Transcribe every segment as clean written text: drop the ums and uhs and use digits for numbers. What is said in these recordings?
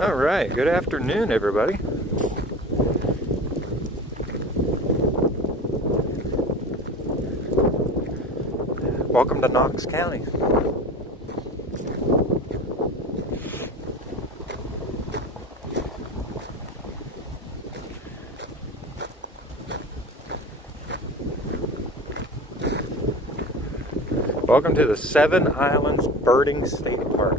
All right, good afternoon, everybody. Welcome to Knox County. Welcome to the Seven Islands Birding State Park.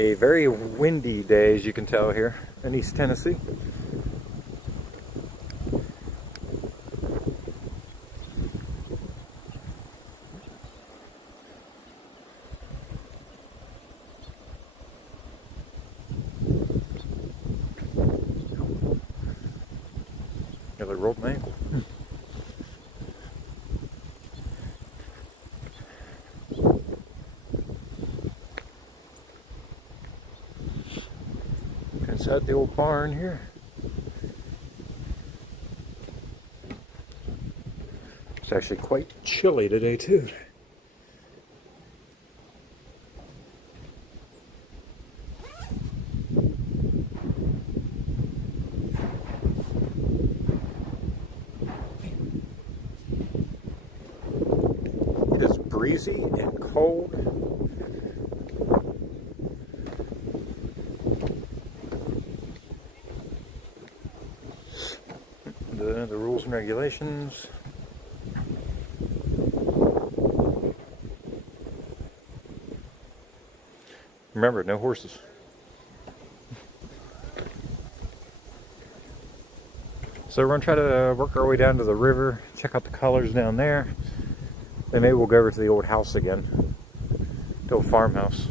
A very windy day, as you can tell, here in East Tennessee. Nearly rolled my ankle. Inside the old barn here. It's actually quite chilly today too. It is breezy and cold. The rules and regulations. Remember, no horses. So we're going to try to work our way down to the river, check out the colors down there. Then maybe we'll go over to the old house again, the old farmhouse.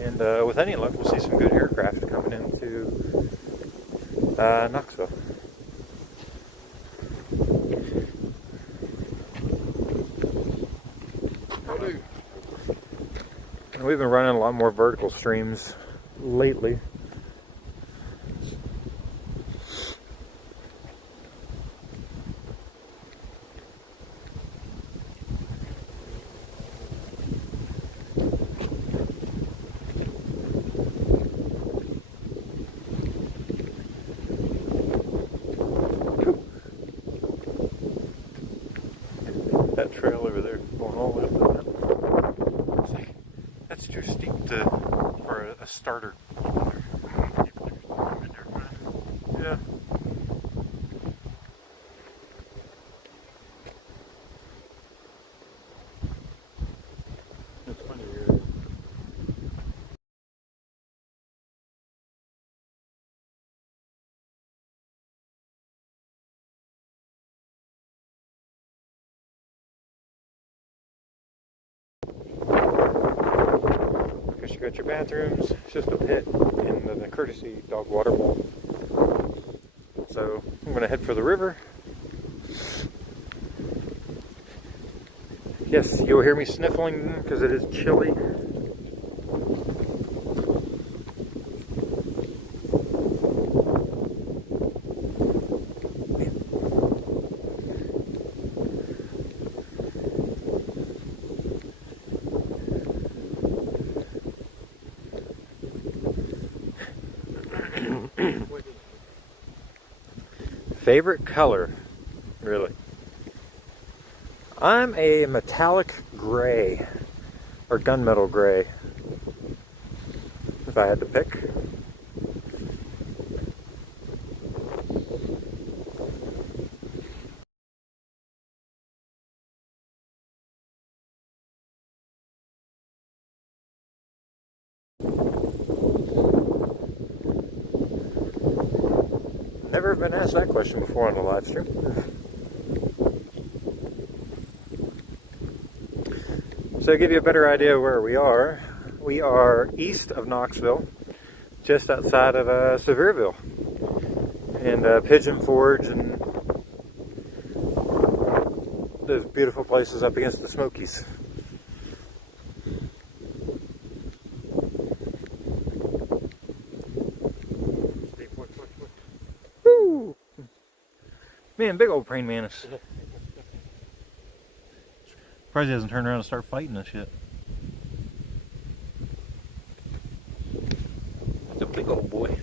And with any luck, we'll see some good aircraft coming into Knoxville. We've been running a lot more vertical streams lately. That trail over there going all the way up to that. It's like, that's too steep for a starter. Yeah. It's funny here. You got your bathrooms, it's just a pit and the courtesy dog water bowl. So I'm going to head for the river. Yes, you'll hear me sniffling because it is chilly. Favorite color, really? I'm a metallic gray, or gunmetal gray, if I had to pick. Never been asked that question before on a live stream. So to give you a better idea of where we are east of Knoxville, just outside of Sevierville, and Pigeon Forge, and those beautiful places up against the Smokies. Man, big old praying mantis. Surprised he hasn't turned around and started fighting this shit. It's a big old boy.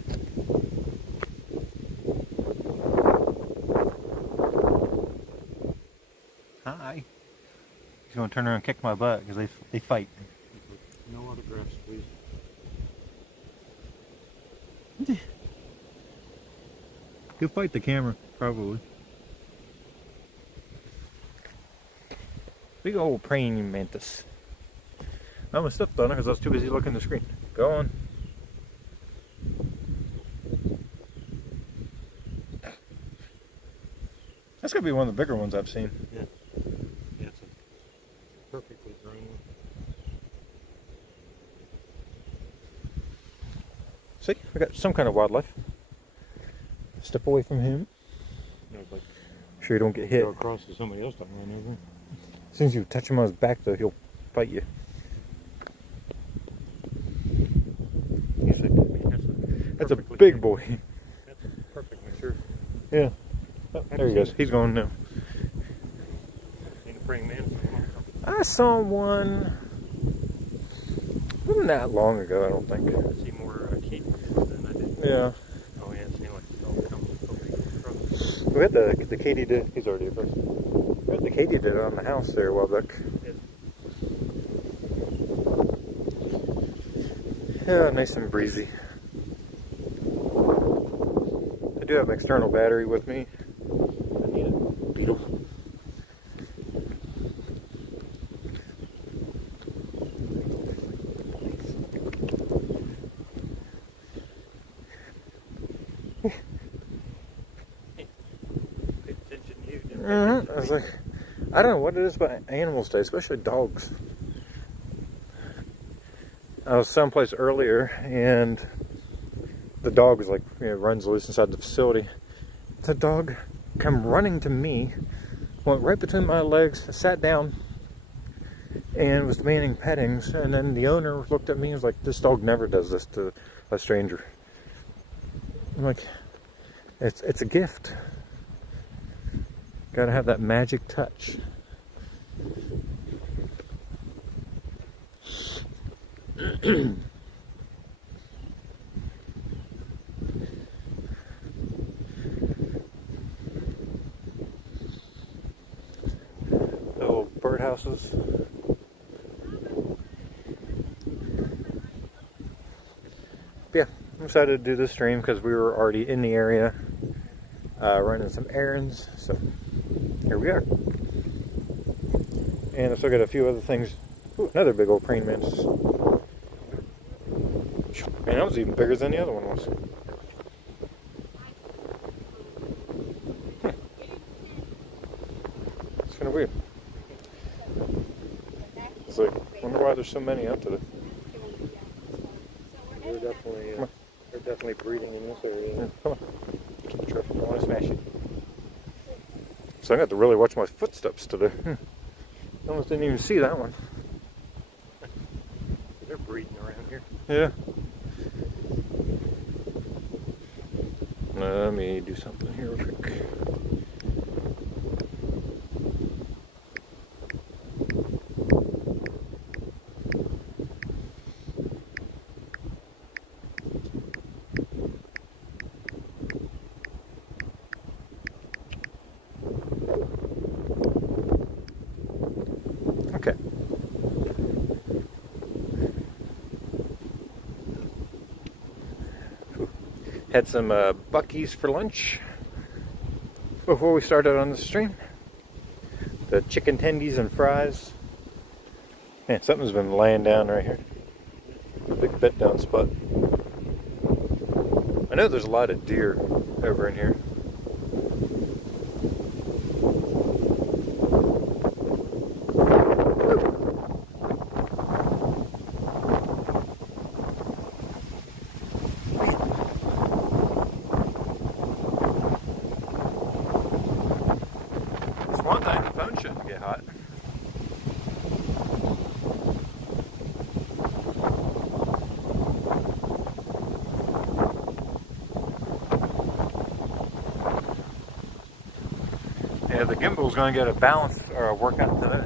Hi. He's gonna turn around and kick my butt because they fight. No autographs, please. He'll fight the camera, probably. Big old praying mantis. I almost stepped on it because I was too busy looking at the screen. Go on. That's gonna be one of the bigger ones I've seen. Yeah. Yeah, it's a perfectly grown one. See, we got some kind of wildlife. Step away from him. No, but Sure you don't get hit. go across to somebody else, don't run over. As soon as you touch him on his back, though, he'll fight you. He's like, That's a big boy. That's a perfect mature. Yeah. Oh, there he goes. He's going now. Ain't a praying man. I saw one. Wasn't that long ago, I don't think. I see more keys than I did. Yeah. Oh yeah, it seemed like the dog comes across. We had the katydid. He's already across. We had the katydid on the house there a while back. Yeah, nice and breezy. I do have an external battery with me. I need a beetle. I was like, I don't know what it is about animals today, especially dogs. I was someplace earlier and the dog was like, runs loose inside the facility. The dog came running to me, went right between my legs, sat down, and was demanding pettings. And then the owner looked at me and was like, this dog never does this to a stranger. I'm like, it's a gift. Gotta have that magic touch. The little birdhouses. Yeah, I'm excited to do this stream because we were already in the area running some errands. So here we are. And I still got a few other things. Ooh, another big old praying mantis. Man, that was even bigger than the other one was. It's kind of weird. It's like, I wonder why there's so many out today. They're definitely breeding in this area. Yeah, come on. Keep the truck. I don't want to smash it. So I got to really watch my footsteps today. Almost didn't even see that one. They're breeding around here. Yeah. Let me do something here real quick. Okay. Had some Buc-ee's for lunch before we started on the stream. The chicken tendies and fries. Man, something's been laying down right here. A big bed down spot. I know there's a lot of deer over in here. It's one thing, the phone shouldn't get hot. Yeah, the gimbal's going to get a balance or a workout today.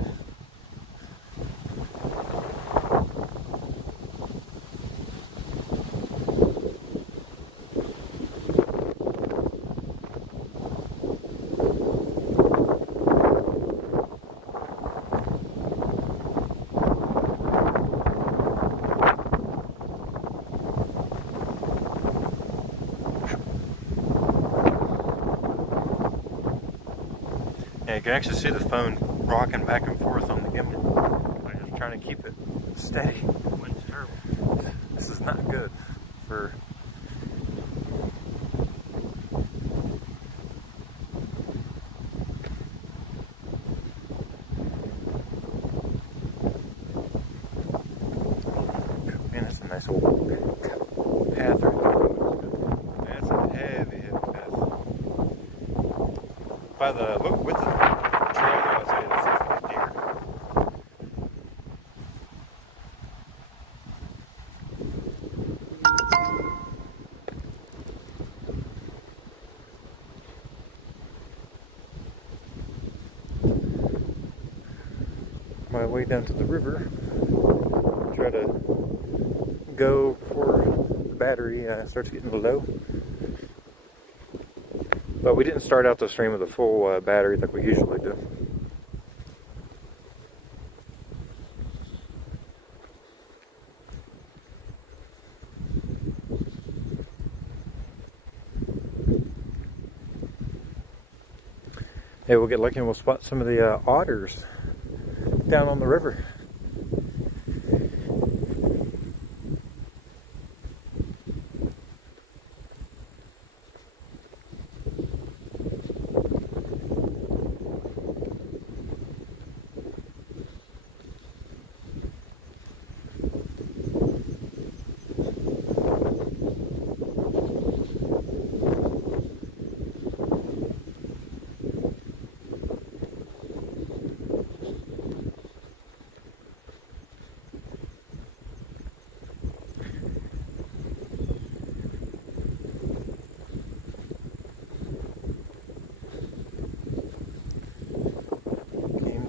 Yeah, you can actually see the phone rocking back and forth on the gimbal. I'm just trying to keep it steady. Wind's terrible. This is not good for... Man, that's a nice old path right there. That's a heavy, heavy path. By the look with the trail, I would say this is a deer. My way down to the river. Try to go before the battery starts getting low. But we didn't start out the stream with a full battery like we usually do. Hey, we'll get lucky and we'll spot some of the otters down on the river.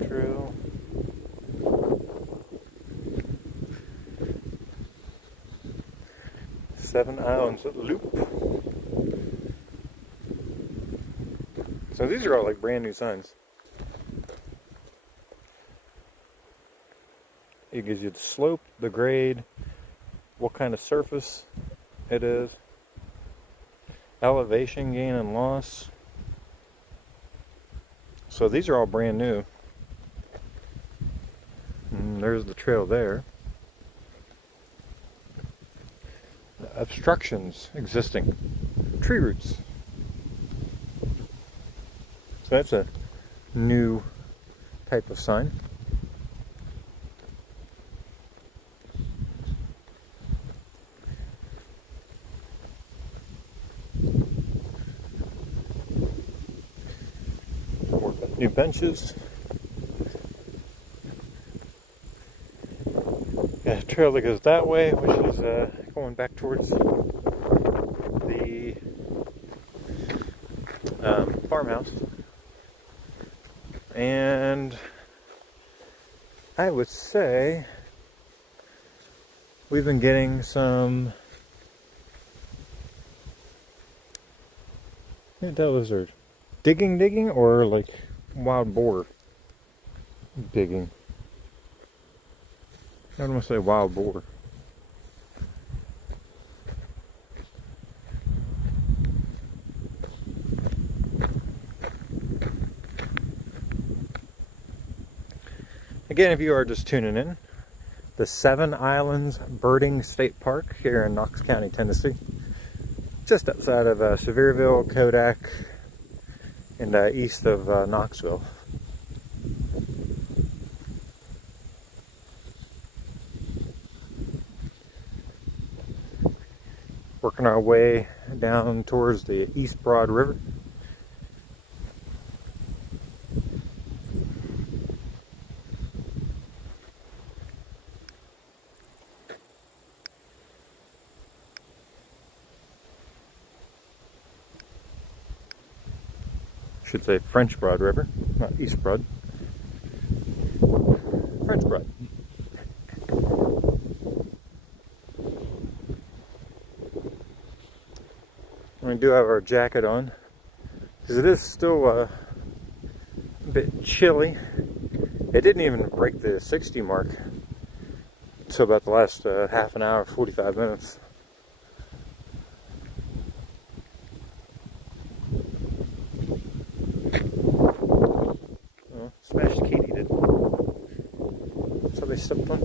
Trail. Seven Islands Loop. So these are all like brand new signs. It gives you the slope, the grade, what kind of surface it is, elevation gain and loss. So these are all brand new. And there's the trail there. Obstructions existing. Tree roots. So that's a new type of sign. More new benches. Got a trail that goes that way, which is going back towards the farmhouse. And I would say we've been getting some lizard digging or like wild boar digging. I don't want to say wild boar. Again, if you are just tuning in, the Seven Islands Birding State Park here in Knox County, Tennessee. Just outside of Sevierville, Kodak, and east of Knoxville. Working our way down towards the East Broad River. Should say French Broad River, not East Broad. French Broad. We do have our jacket on because it is still a bit chilly. It didn't even break the 60 mark until about the last half an hour, 45 minutes. Oh, smashed Katie did. Somebody stepped on.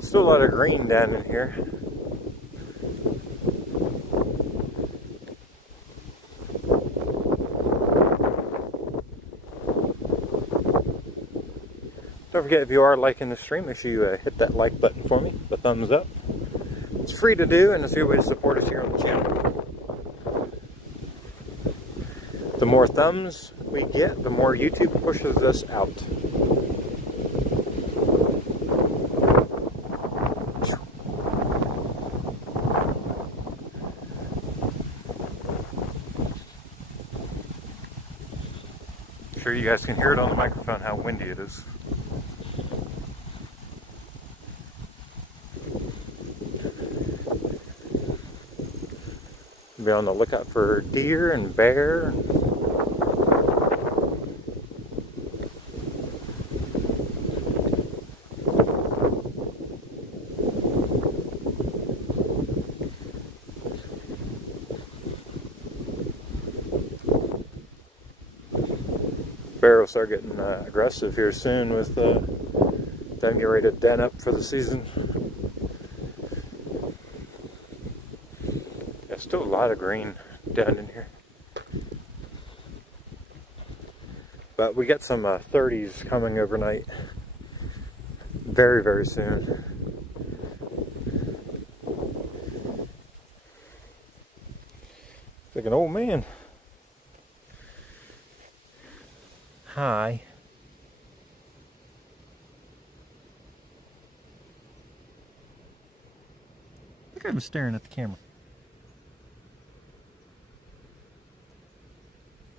Still a lot of green down in here. Don't forget, if you are liking the stream, make sure you hit that like button for me, the thumbs up. It's free to do, and it's a good way to support us here on the channel. The more thumbs we get, the more YouTube pushes us out. Sure you guys can hear it on the microphone how windy it is. Be on the lookout for deer and bear. Bear will start getting aggressive here soon with them getting ready to den up for the season. There's still a lot of green down in here. But we got some 30s coming overnight very, very soon. Like an old man. Hi. Look at him staring at the camera.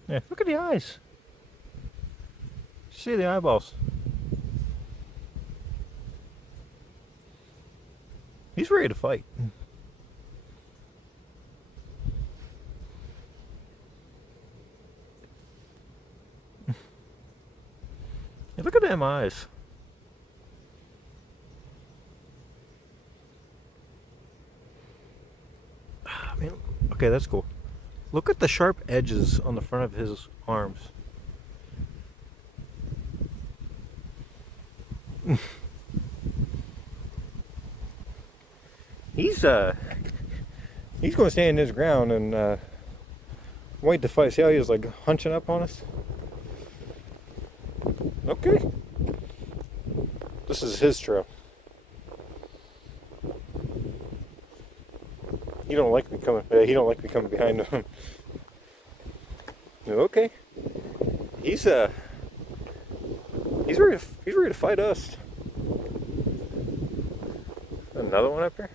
Yeah, look at the eyes. See the eyeballs. He's ready to fight. Hey, look at them eyes. I mean, okay, that's cool. Look at the sharp edges on the front of his arms. He's going to stand his ground and wait to fight. See how he was like hunching up on us? Okay. This is his trail. He don't like me coming. He don't like me coming behind him. Okay. He's ready to fight us. Another one up here.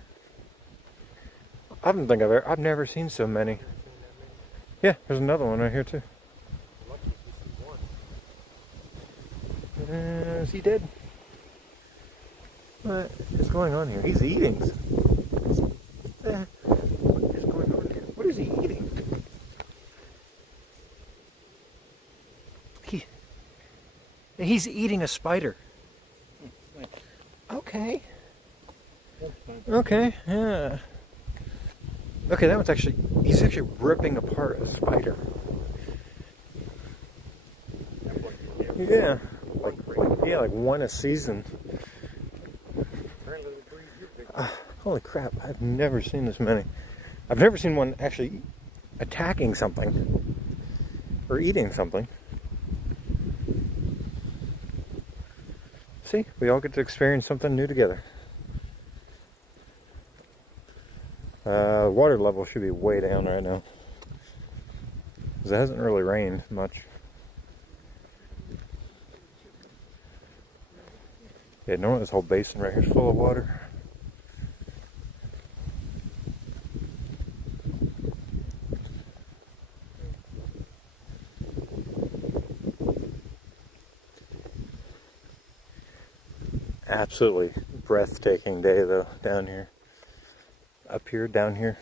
I've never seen so many. Yeah, there's another one right here too. Is he dead? What is going on here? He's eating. What is going on here? What is he eating? He's eating a spider. Okay. Okay, yeah. Okay, that one's he's actually ripping apart a spider. Yeah. Like one a season. Holy crap, I've never seen this many. I've never seen one actually attacking something or eating something. See, we all get to experience something new together. Water level should be way down right now. because it hasn't really rained much. Yeah, normally this whole basin right here is full of water. Absolutely breathtaking day though, down here. Up here, down here.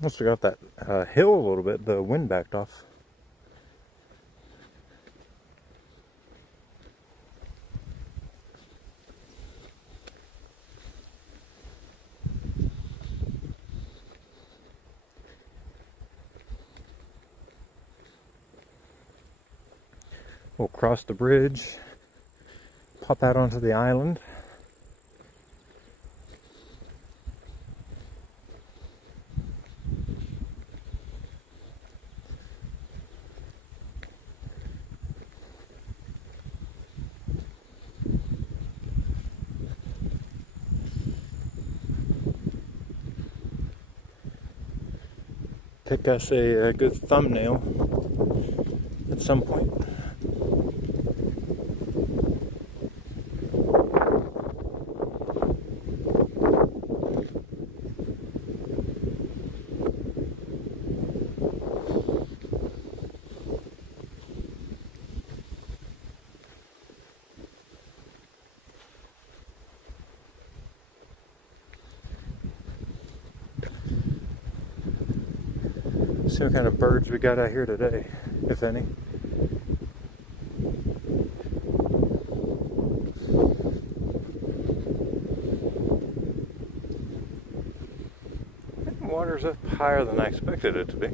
Once we got that hill a little bit, the wind backed off. We'll cross the bridge, pop out onto the island. Take us a good thumbnail at some point. See what kind of birds we got out here today, if any. Water's up higher than I expected it to be.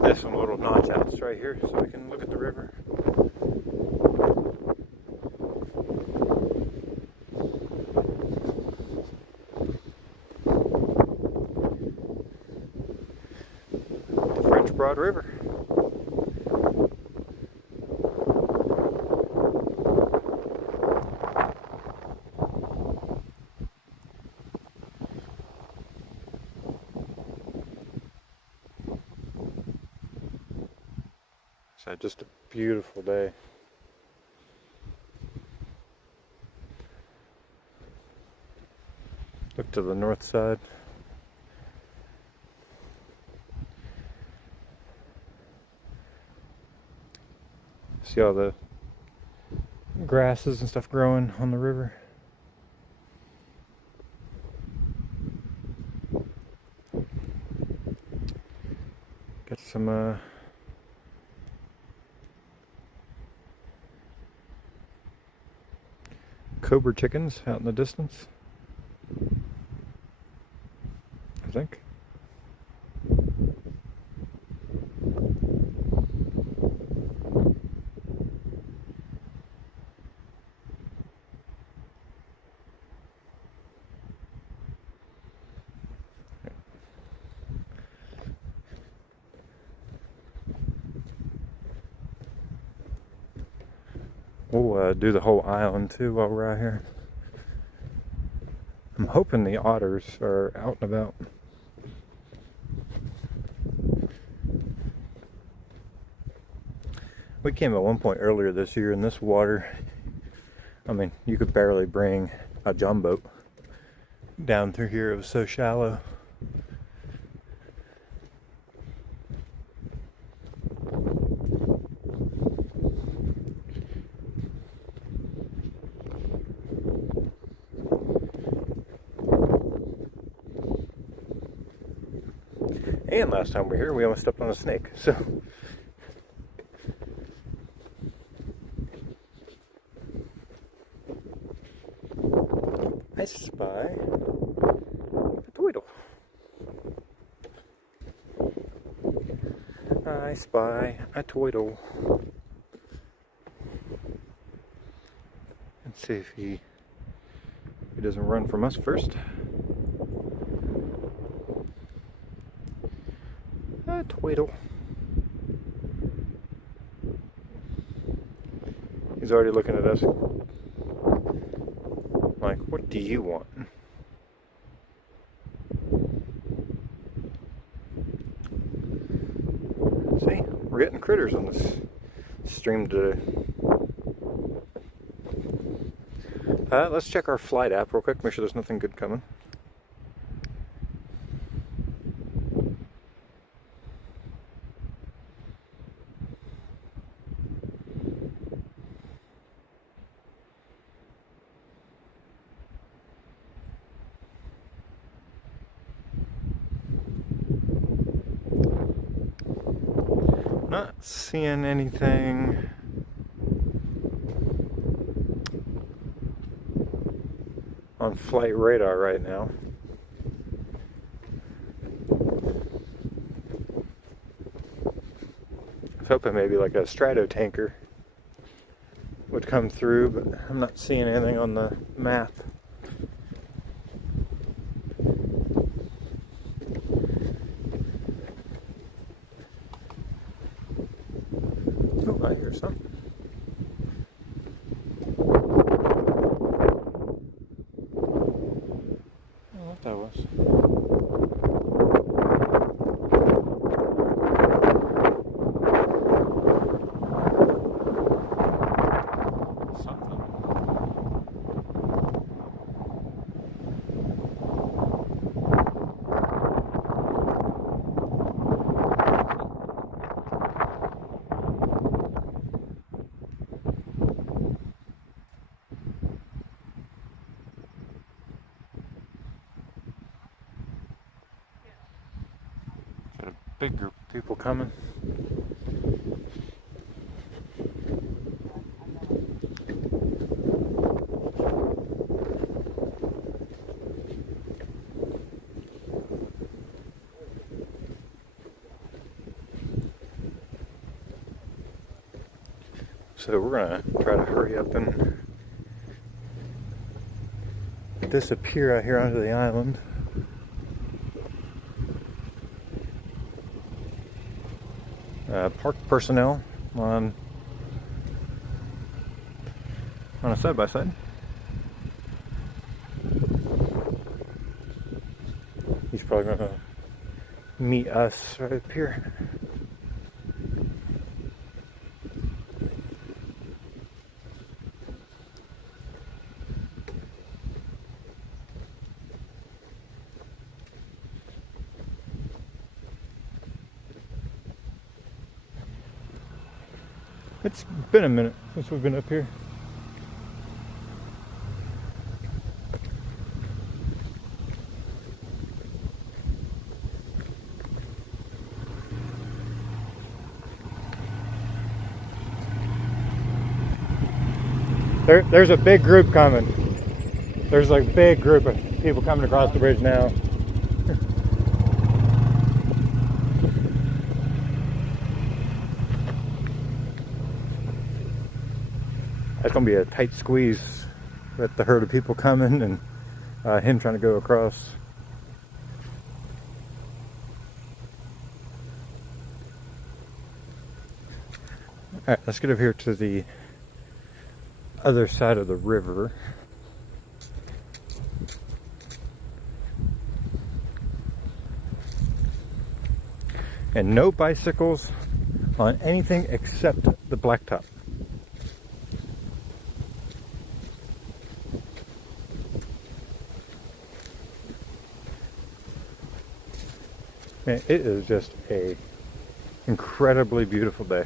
There's some little notch outs right here so we can look at the river. The French Broad River. So just a beautiful day. Look to the north side. See all the grasses and stuff growing on the river. Got some cobra chickens out in the distance, I think. We'll do the whole island too while we're out here. I'm hoping the otters are out and about. We came at one point earlier this year in this water. I mean, you could barely bring a jumbo down through here. It was so shallow. And last time we were here, we almost stepped on a snake. So I spy a turtle. I spy a turtle. Let's see if he doesn't run from us first. A turtle. He's already looking at us like, what do you want? See, we're getting critters on this stream today. Let's check our flight app real quick, make sure there's nothing good coming. Not seeing anything. On flight radar right now. I was hoping maybe like a strato tanker would come through, but I'm not seeing anything on the map. Oh, I hear something. That was. Something. Got a big group of people coming. So we're gonna try to hurry up and disappear out here onto the island. Park personnel on a side-by-side. He's probably gonna meet us right up here. It's been a minute since we've been up here. There's a big group coming. There's like a big group of people coming across the bridge now. It's gonna be a tight squeeze with the herd of people coming and him trying to go across. Alright, let's get over here to the other side of the river. And no bicycles on anything except the blacktop. Man, it is just a incredibly beautiful day.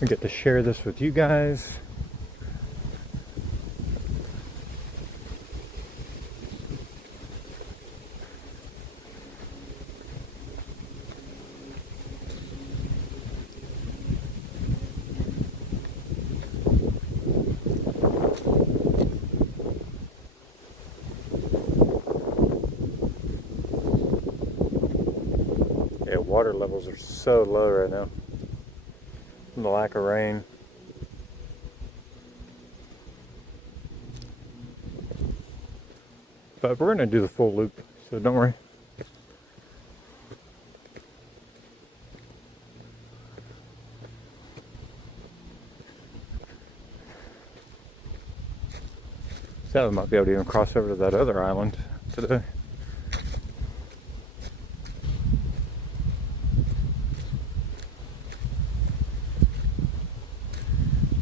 I get to share this with you guys. water levels are so low right now from the lack of rain. But we're going to do the full loop, so don't worry. So we might be able to even cross over to that other island today.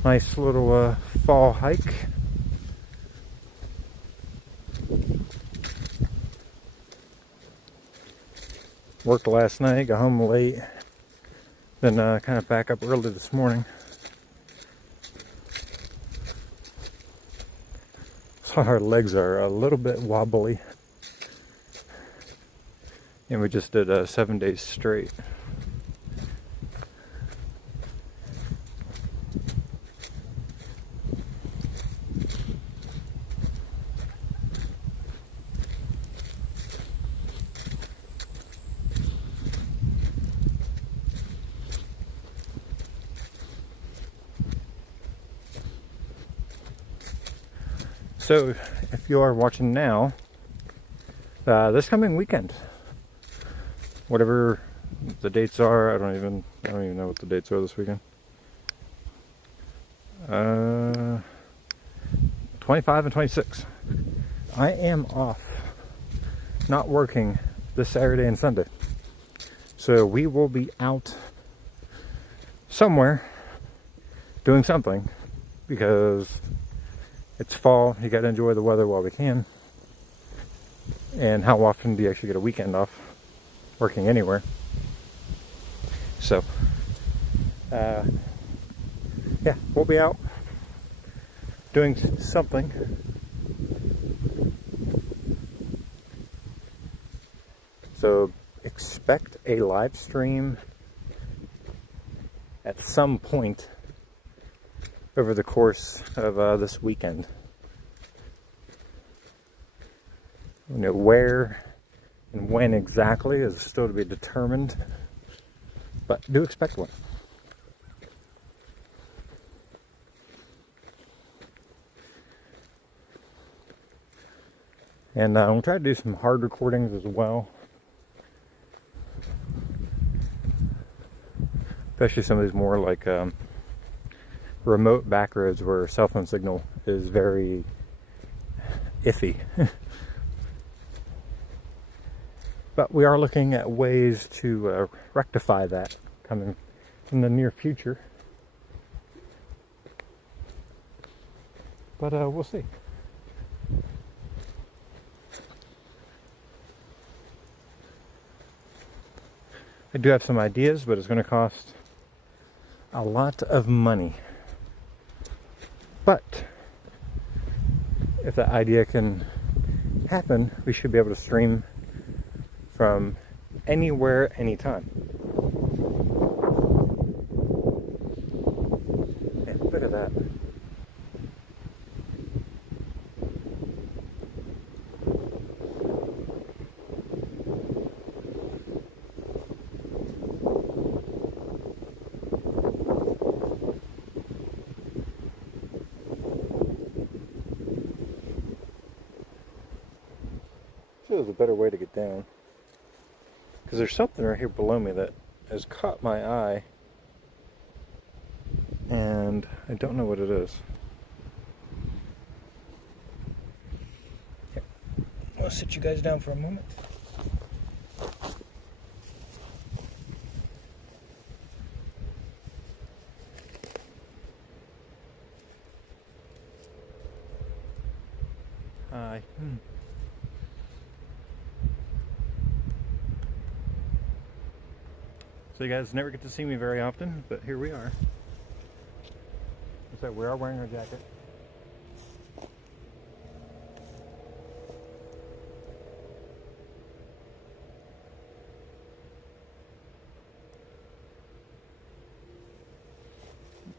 Nice little fall hike. Worked last night, got home late, then kind of back up early this morning. So our legs are a little bit wobbly. And we just did 7 days straight. So, if you are watching now, this coming weekend, whatever the dates are, I don't even know what the dates are this weekend. 25 and 26. I am off, not working this Saturday and Sunday. So we will be out somewhere doing something because it's fall, you gotta enjoy the weather while we can. And how often do you actually get a weekend off working anywhere? So, yeah, we'll be out doing something. So, expect a live stream at some point over the course of this weekend. You know, where and when exactly is still to be determined, but do expect one. And we'll try to do some hard recordings as well. Especially some of these more like remote back roads where cell phone signal is very iffy. But we are looking at ways to rectify that coming in the near future. But we'll see. I do have some ideas, but it's going to cost a lot of money. But if that idea can happen, we should be able to stream from anywhere, anytime. Yeah, look at that. There's a better way to get down. Because there's something right here below me that has caught my eye. And I don't know what it is. Here. I'll sit you guys down for a moment. Hi. So you guys never get to see me very often, but here we are. So we are wearing our jacket.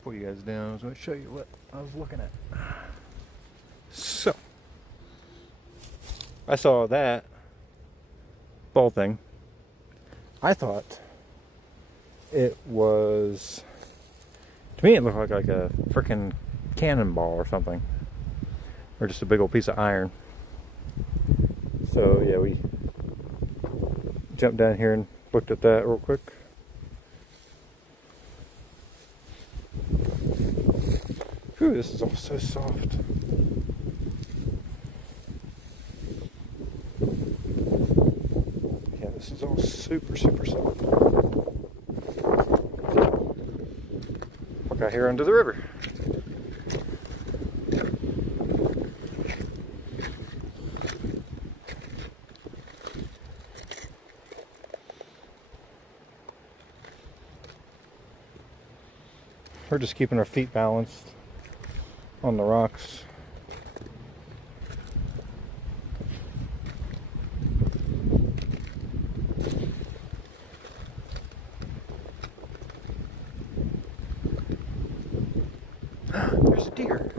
Pull you guys down. I was going to show you what I was looking at. So, I saw that ball thing. I thought it was, to me it looked like a freaking cannonball or something, or just a big old piece of iron. So yeah, we jumped down here and looked at that real quick. Whew, this is all so soft. Yeah, this is all super, super soft. Look out here under the river. We're just keeping our feet balanced on the rocks. There's a deer.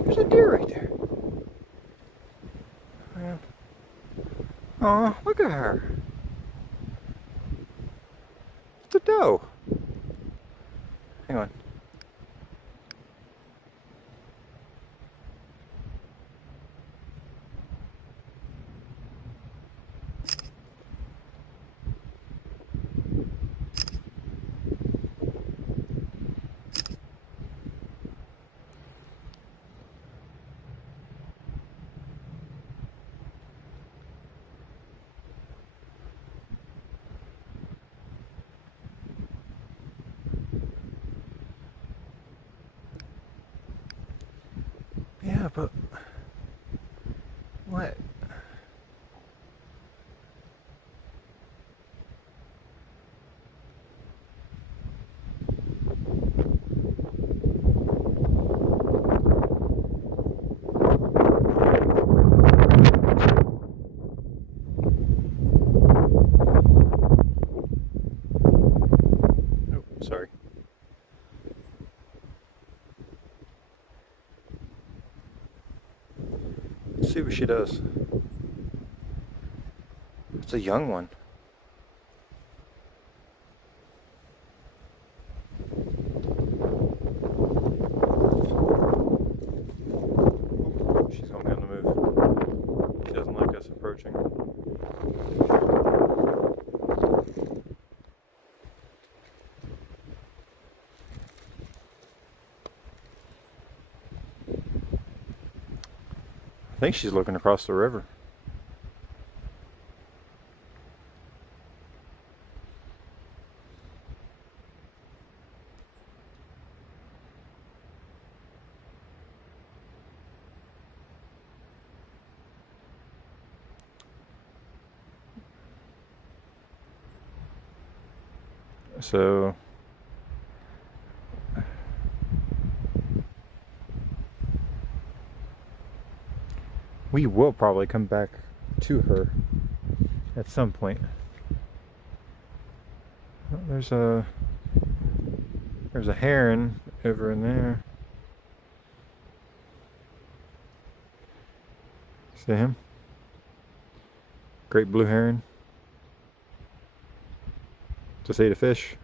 There's a deer right there. Oh, look at her. It's a doe. Hang on. Yeah, but what? Oh, sorry. Let's see what she does. It's a young one. She's gonna be on the move. She doesn't like us approaching. I think she's looking across the river. So we will probably come back to her at some point. Oh, there's a heron over in there. See him? Great blue heron. Just ate a fish.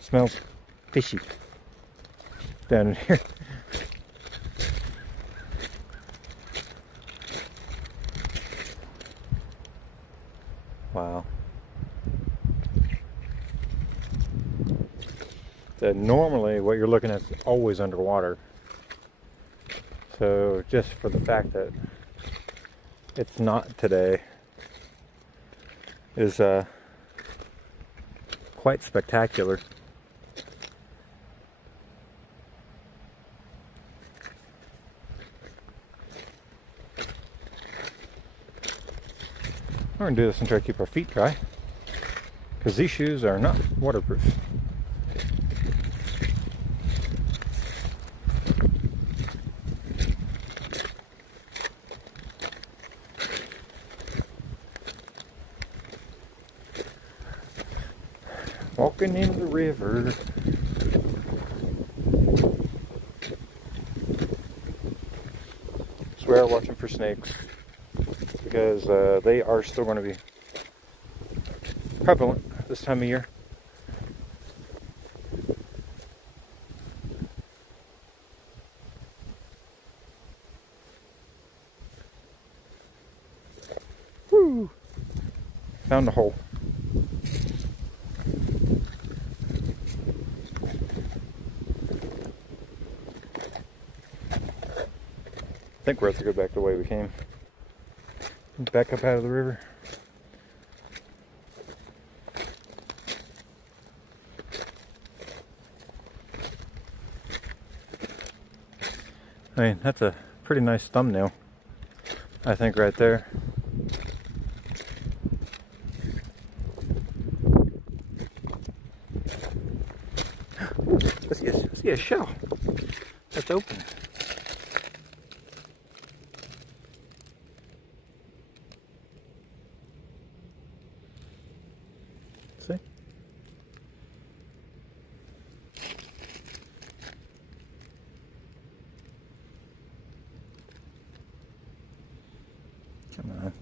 Smells fishy down in here. Wow. So normally what you're looking at is always underwater. So just for the fact that it's not today is quite spectacular. We're going to do this and try to keep our feet dry, because these shoes are not waterproof. Walking in the river. we are watching for snakes because they are still going to be prevalent this time of year. Woo! Found a hole. I think we're have to go back the way we came. Back up out of the river. I mean, that's a pretty nice thumbnail, I think, right there. I see a shell that's open. See? Come on.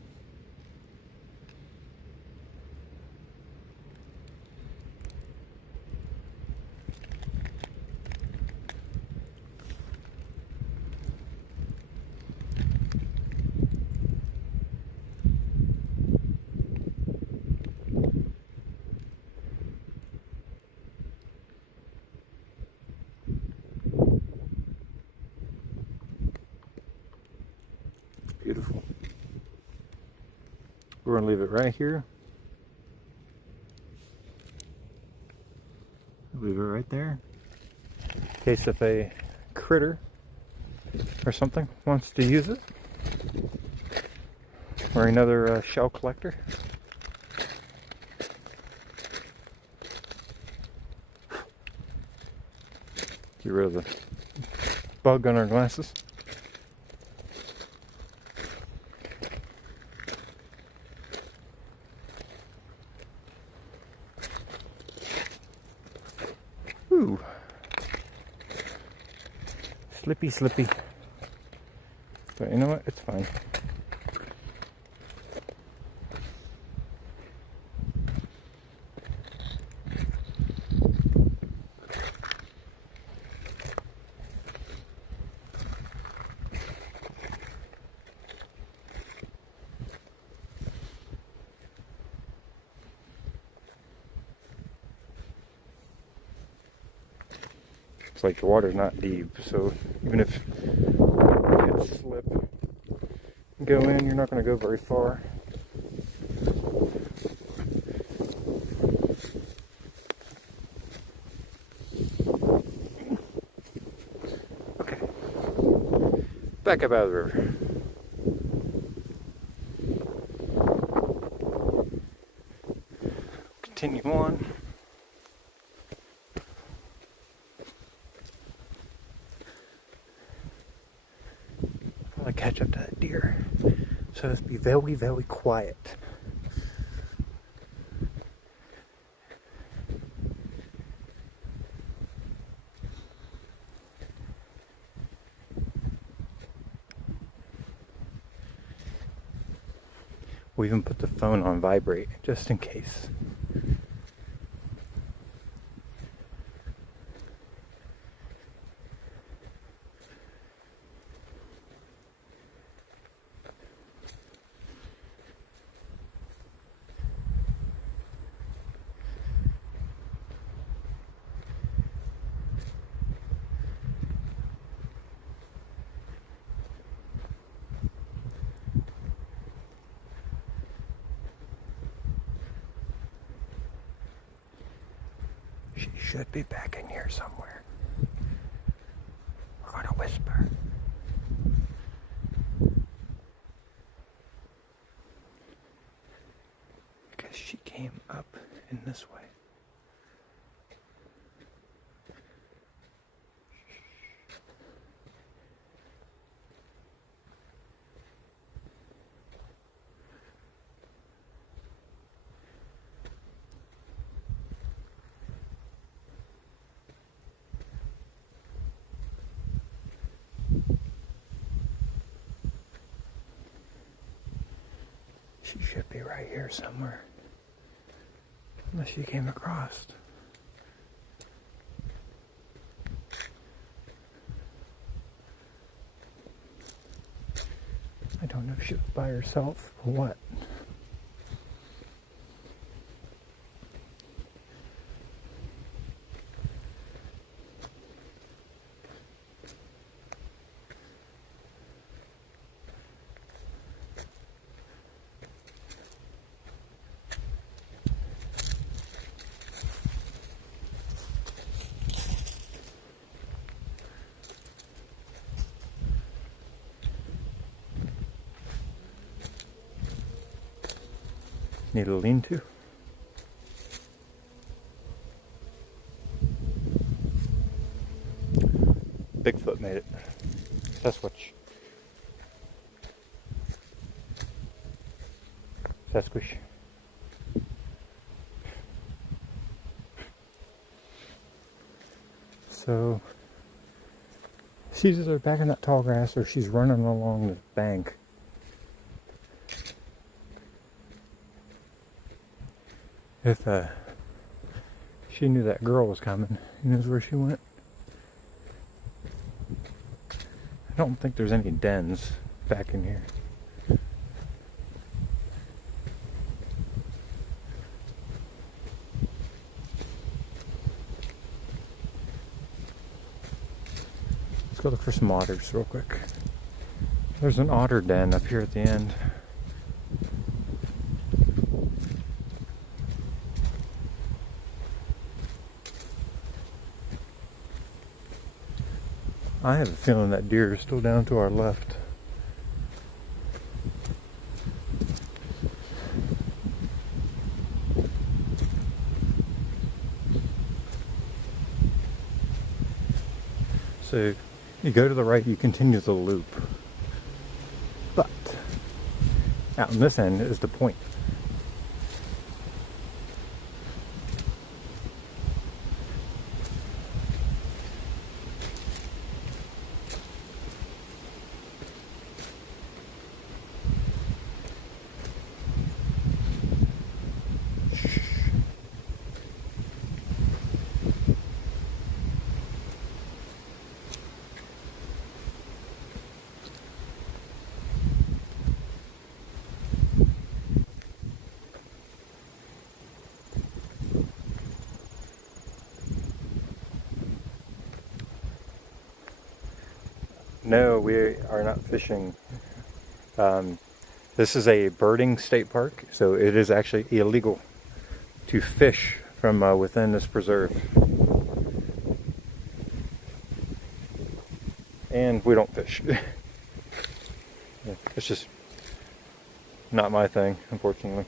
Beautiful. We're going to leave it right here. Leave it right there. In case if a critter or something wants to use it. Or another shell collector. Get rid of the bug on our glasses. Ooh. Slippy, slippy. But you know what? It's fine. It's like the water's not deep, so even if you slip and go in, you're not going to go very far. Okay, back up out of the river. Continue on. Catch up to that deer, so let's be very, very quiet. We'll even put the phone on vibrate just in case. She should be back in here somewhere. We're gonna whisper. Because she came up in this way. She should be right here somewhere. Unless she came across. I don't know if she was by herself or what. Need a lean-to. Bigfoot made it. Sasquatch. Sasquish. So she's either back in that tall grass or she's running along the bank. If she knew that girl was coming, who knows where she went? I don't think there's any dens back in here. Let's go look for some otters real quick. There's an otter den up here at the end. I have a feeling that deer is still down to our left. So you go to the right, you continue the loop. But out on this end is the point. No, we are not fishing. This is a birding state park, so it is actually illegal to fish from within this preserve. And we don't fish. It's just not my thing, unfortunately.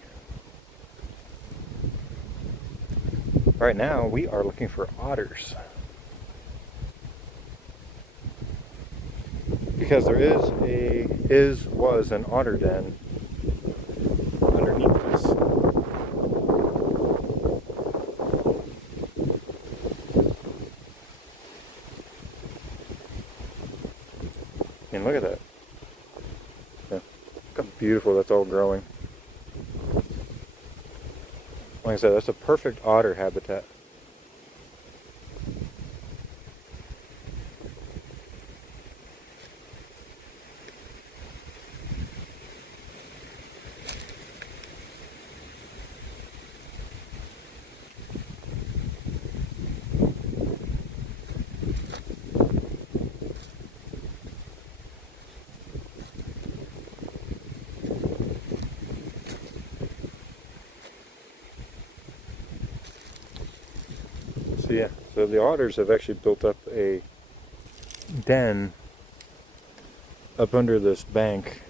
Right now, we are looking for otters. Because there was an otter den underneath this. And look at that. Yeah. Look how beautiful that's all growing. Like I said, that's a perfect otter habitat. So yeah, so the otters have actually built up a den up under this bank.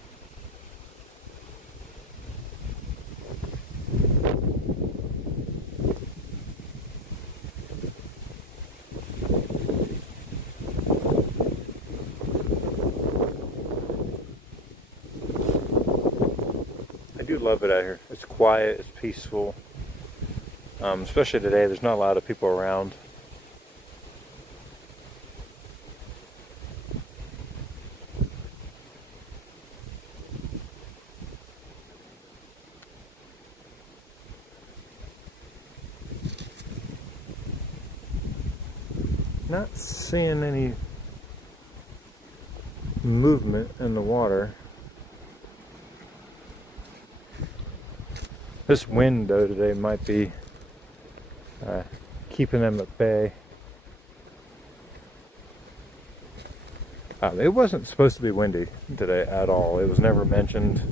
I do love it out here. It's quiet, it's peaceful. Especially today, there's not a lot of people around. not seeing any movement in the water. This wind though today might be keeping them at bay. It wasn't supposed to be windy today at all. It was never mentioned.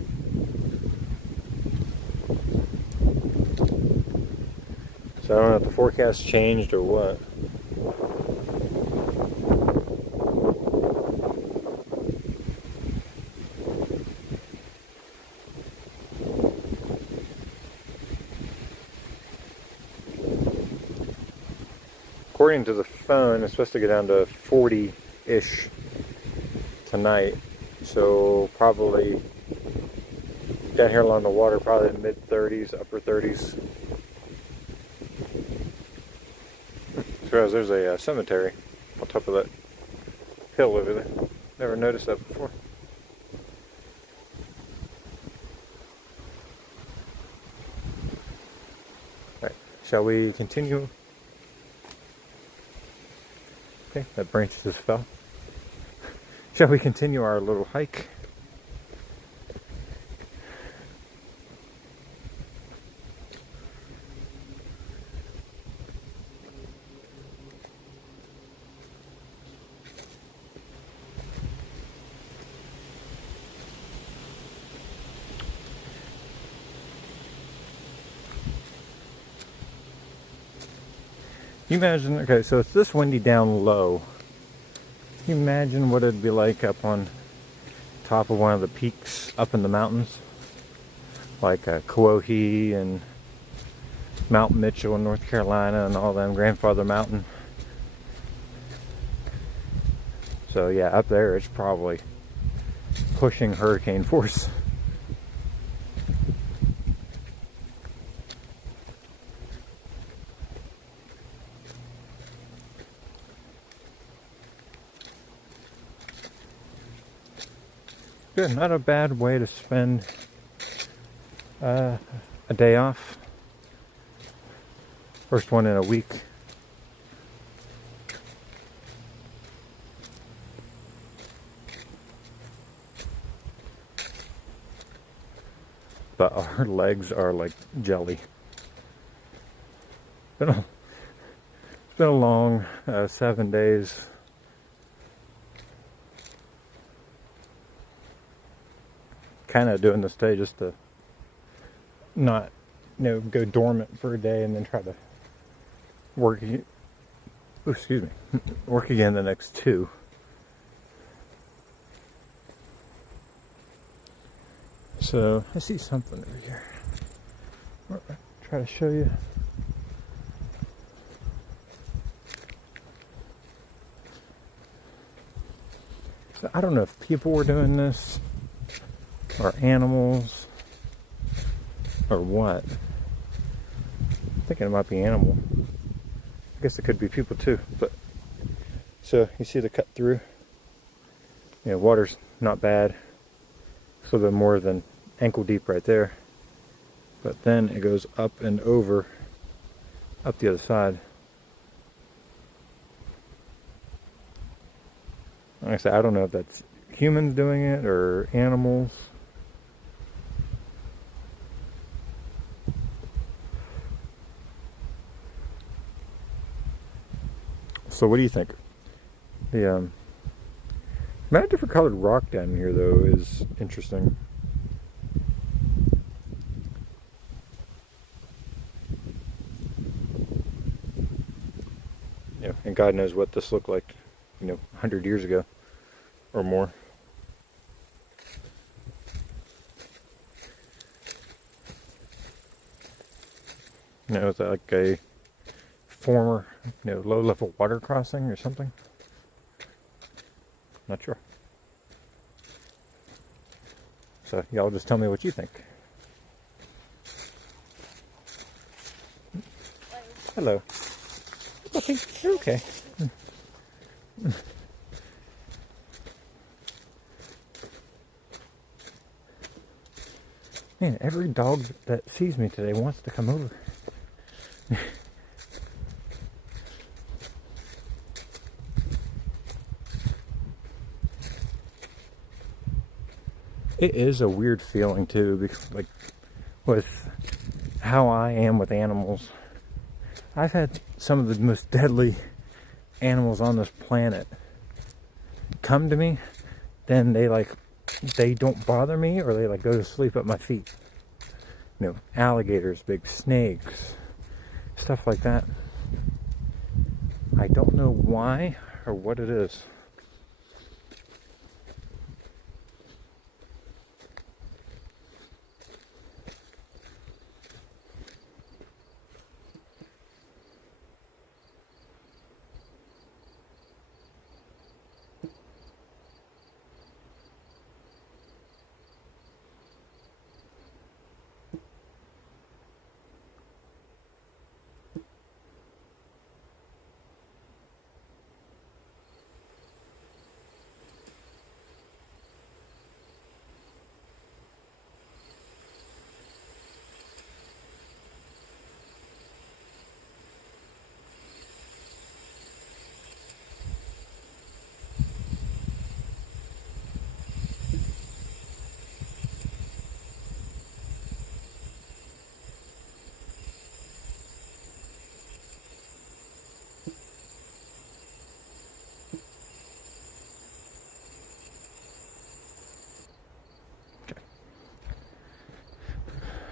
So I don't know if the forecast changed or what. According to the phone, it's supposed to get down to 40-ish tonight. So probably down here along the water, probably mid-30s, upper 30s. So there's a cemetery on top of that hill over there. Never noticed that before. Alright, shall we continue? Okay, that branch just fell. Shall we continue our little hike? You imagine, okay, so it's this windy down low. Can you imagine what it'd be like up on top of one of the peaks up in the mountains? Like Kodak and Mount Mitchell in North Carolina and all them, Grandfather Mountain. So yeah, up there it's probably pushing hurricane force. Good, not a bad way to spend a day off. First one in a week. But our legs are like jelly. It's been a long 7 days. Kind of doing this day just to not, go dormant for a day and then try to work. Excuse me, work again the next 2. So I see something over here. I'll try to show you. So I don't know if people were doing this, or animals, or what. I'm thinking it might be animal. I guess it could be people too. But so you see the cut through. Water's not bad. It's a little bit more than ankle deep right there. But then it goes up and over, up the other side. Like I said, I don't know if that's humans doing it or animals. So what do you think? The amount of different colored rock down here though is interesting. And God knows what this looked like, 100 years ago or more. Is that like a former, low-level water crossing or something? Not sure. So y'all just tell me what you think. Hello. Okay, you're okay. Man, every dog that sees me today wants to come over. It is a weird feeling too, because like with how I am with animals, I've had some of the most deadly animals on this planet come to me, then they don't bother me, or they like go to sleep at my feet. You know, alligators, big snakes, stuff like that. I don't know why or what it is.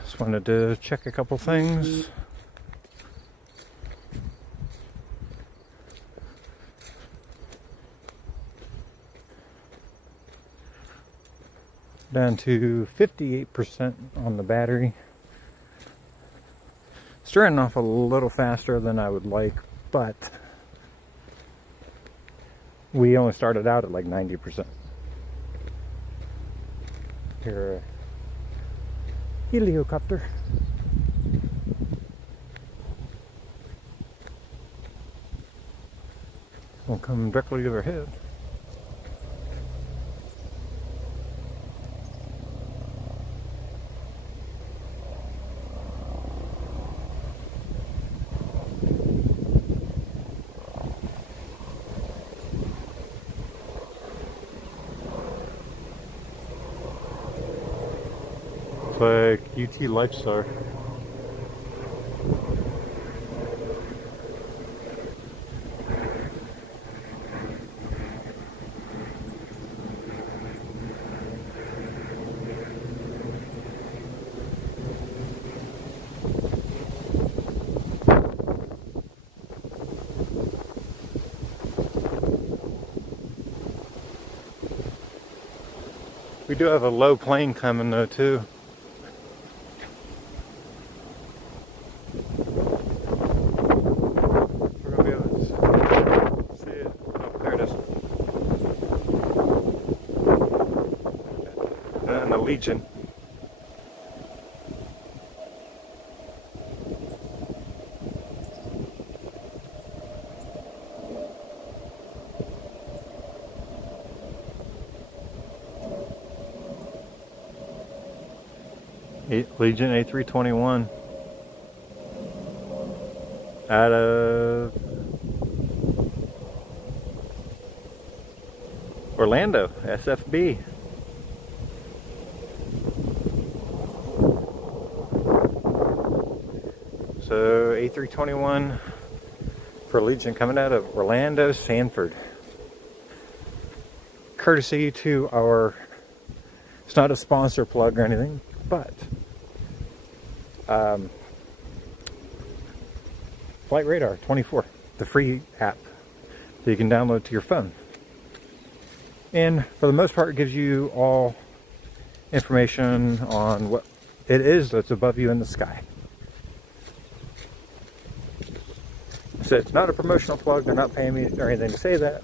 Just wanted to check a couple things. Down to 58% on the battery. It's turning off a little faster than I would like, but we only started out at like 90%. Here, a helicopter. Will come directly overhead. Like UT Lifestar. We do have a low plane coming though too. Legion. Legion A321 out of Orlando, SFB. So A321 for Legion coming out of Orlando, Sanford. Courtesy to our, it's not a sponsor plug or anything, but Flight Radar 24, the free app that you can download to your phone. And for the most part, it gives you all information on what it is that's above you in the sky. So it's not a promotional plug, they're not paying me or anything to say that,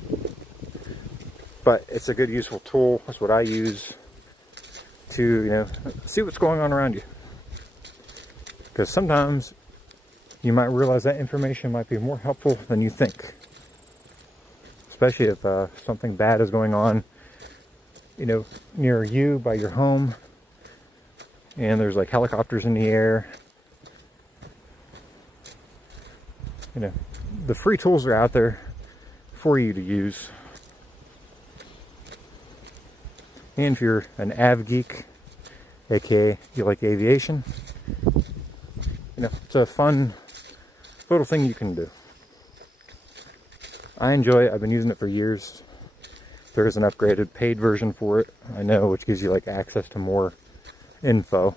but it's a good useful tool. That's what I use to, you know, see what's going on around you. Because sometimes you might realize that information might be more helpful than you think. Especially if something bad is going on, you know, near you, by your home, and there's like helicopters in the air. You know, the free tools are out there for you to use. And if you're an av geek, aka you like aviation, it's a fun little thing you can do. I enjoy it. I've been using it for years. There is an upgraded paid version for it, I know, which gives you like access to more info.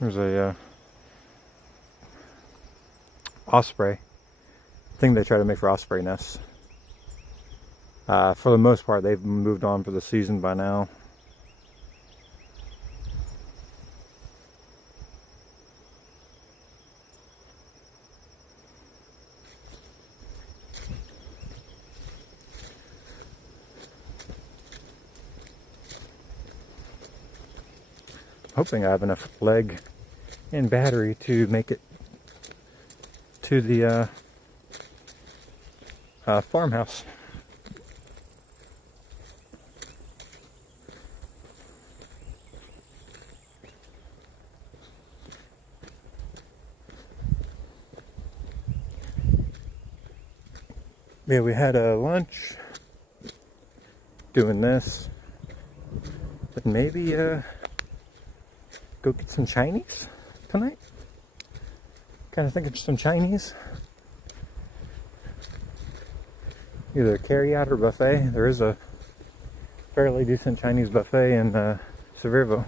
There's a osprey thing they try to make for osprey nests. For the most part, they've moved on for the season by now. Hoping I have enough leg and battery to make it to the farmhouse. Yeah, we had a lunch doing this, but maybe go get some Chinese tonight. Kind of thinking some Chinese, either carry out or buffet. There is a fairly decent Chinese buffet in Sevierville.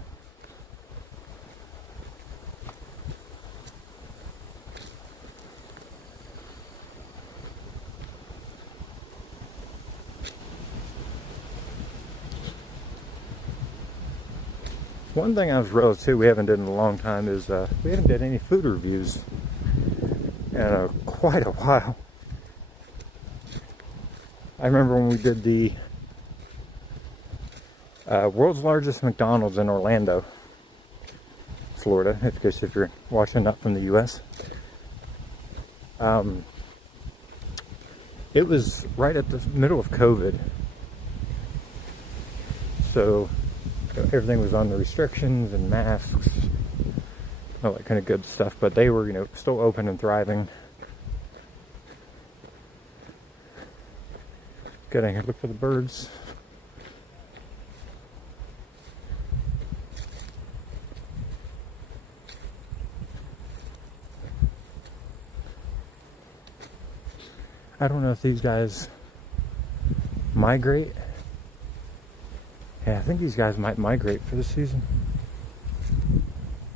One thing I've realized too we haven't done in a long time is we haven't done any food reviews in quite a while. I remember when we did the world's largest McDonald's in Orlando, Florida, if you're watching that from the US. It was right at the middle of COVID, so everything was on the restrictions and masks, all that kind of good stuff, but they were, still open and thriving. Get in here, look for the birds. I don't know if these guys migrate. Yeah, I think these guys might migrate for the season.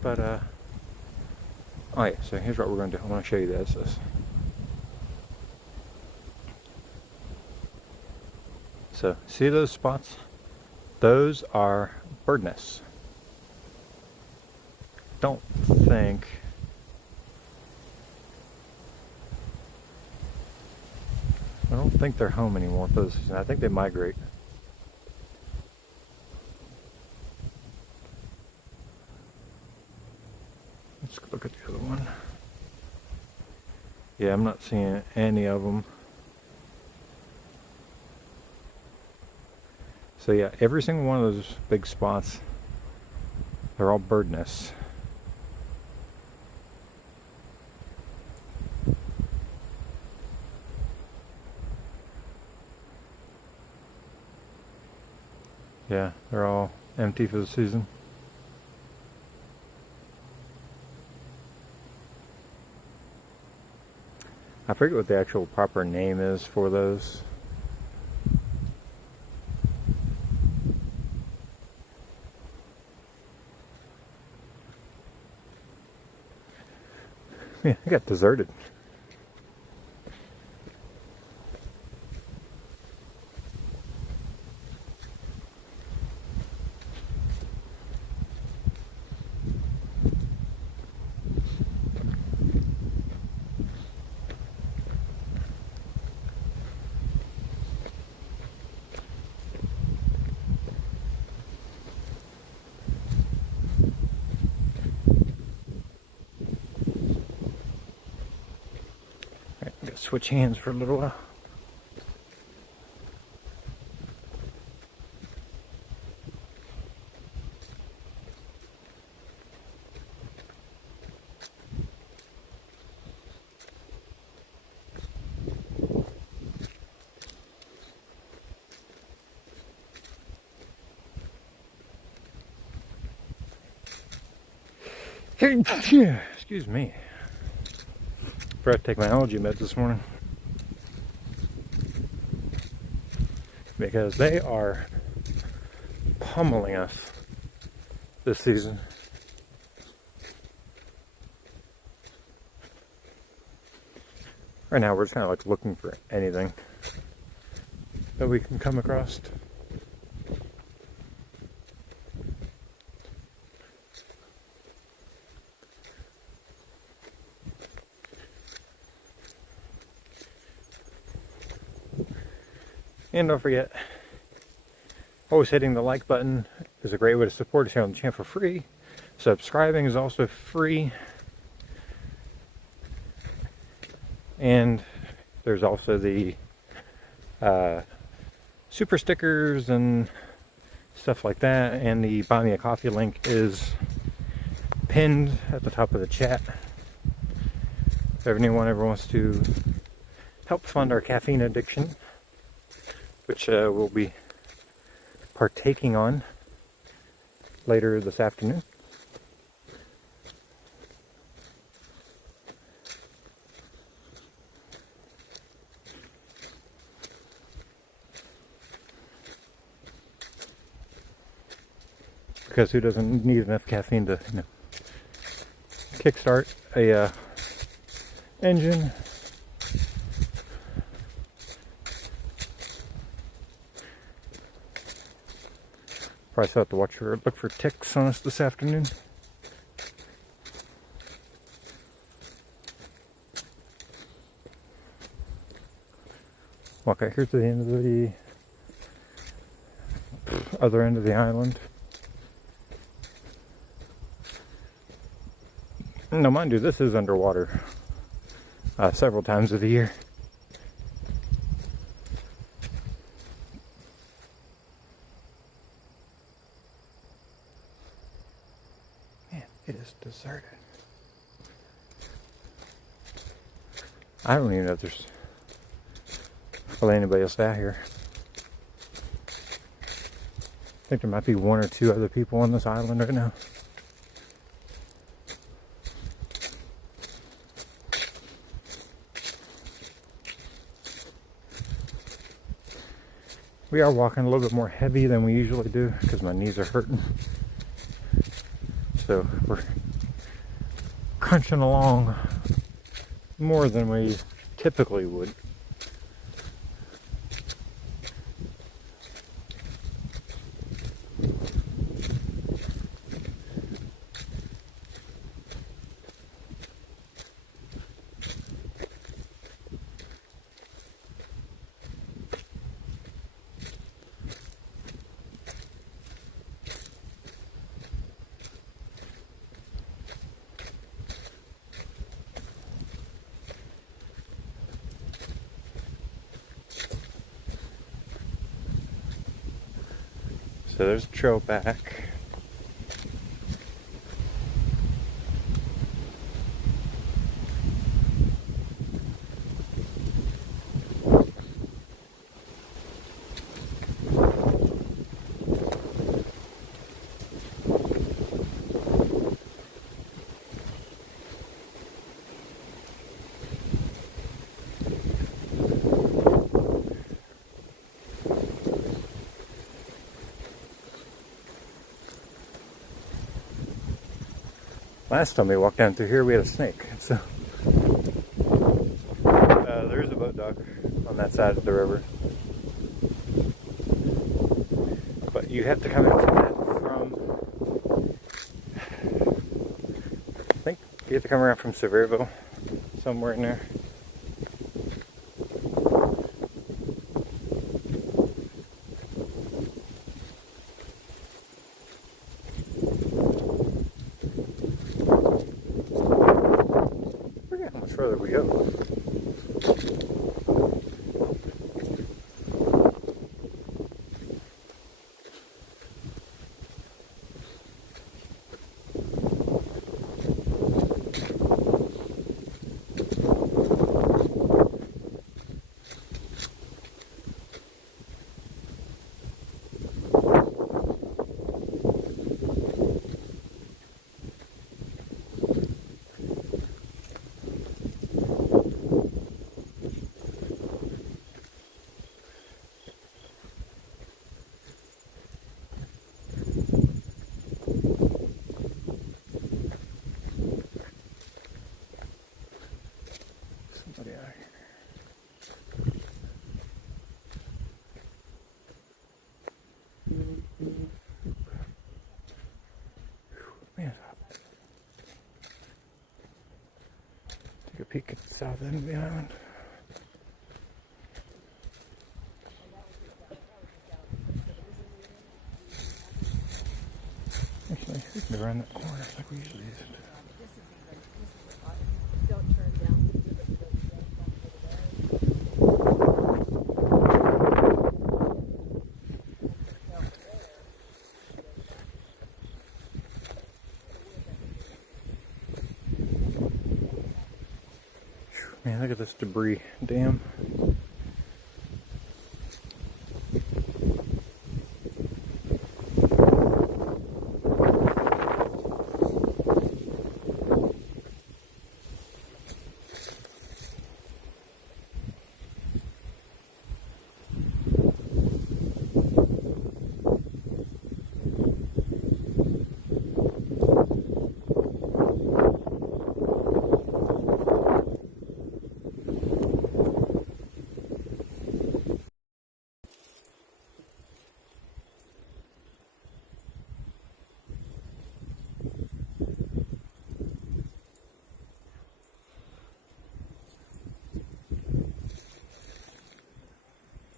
But, oh yeah, so here's what we're going to do. I want to show you this. So, see those spots? Those are bird nests. I don't think they're home anymore for the season. I think they migrate. Let's look at the other one. Yeah, I'm not seeing any of them. So yeah, every single one of those big spots, they're all bird nests. Yeah, they're all empty for the season. I forget what the actual proper name is for those. Yeah, I got deserted. Switch hands for a little while. Excuse me. Forgot to take my allergy meds this morning. Because they are pummeling us this season. Right now we're just kind of like looking for anything that we can come across. And don't forget, always hitting the like button is a great way to support us here on the channel for free. Subscribing is also free. And there's also the super stickers and stuff like that. And the Buy Me a Coffee link is pinned at the top of the chat. If anyone ever wants to help fund our caffeine addiction, which we'll be partaking on later this afternoon. Because who doesn't need enough caffeine to, kickstart a engine? Probably still have to look for ticks on us this afternoon. Walk out here to the end of the other end of the island. Now, mind you, this is underwater several times of the year. It is deserted. I don't even know if there's really anybody else out here. I think there might be one or two other people on this island right now. We are walking a little bit more heavy than we usually do because my knees are hurting. So we're crunching along more than we typically would. So there's a trail back. Last time we walked down through here, we had a snake. So there's a boat dock on that side of the river. But you have to come into that from, I think you have to come around from Sevierville, somewhere in there. How much further we go? peek at the south end of the island. Actually, we can go around that corner like we usually used to. Don't turn down. Man, look at this debris dam.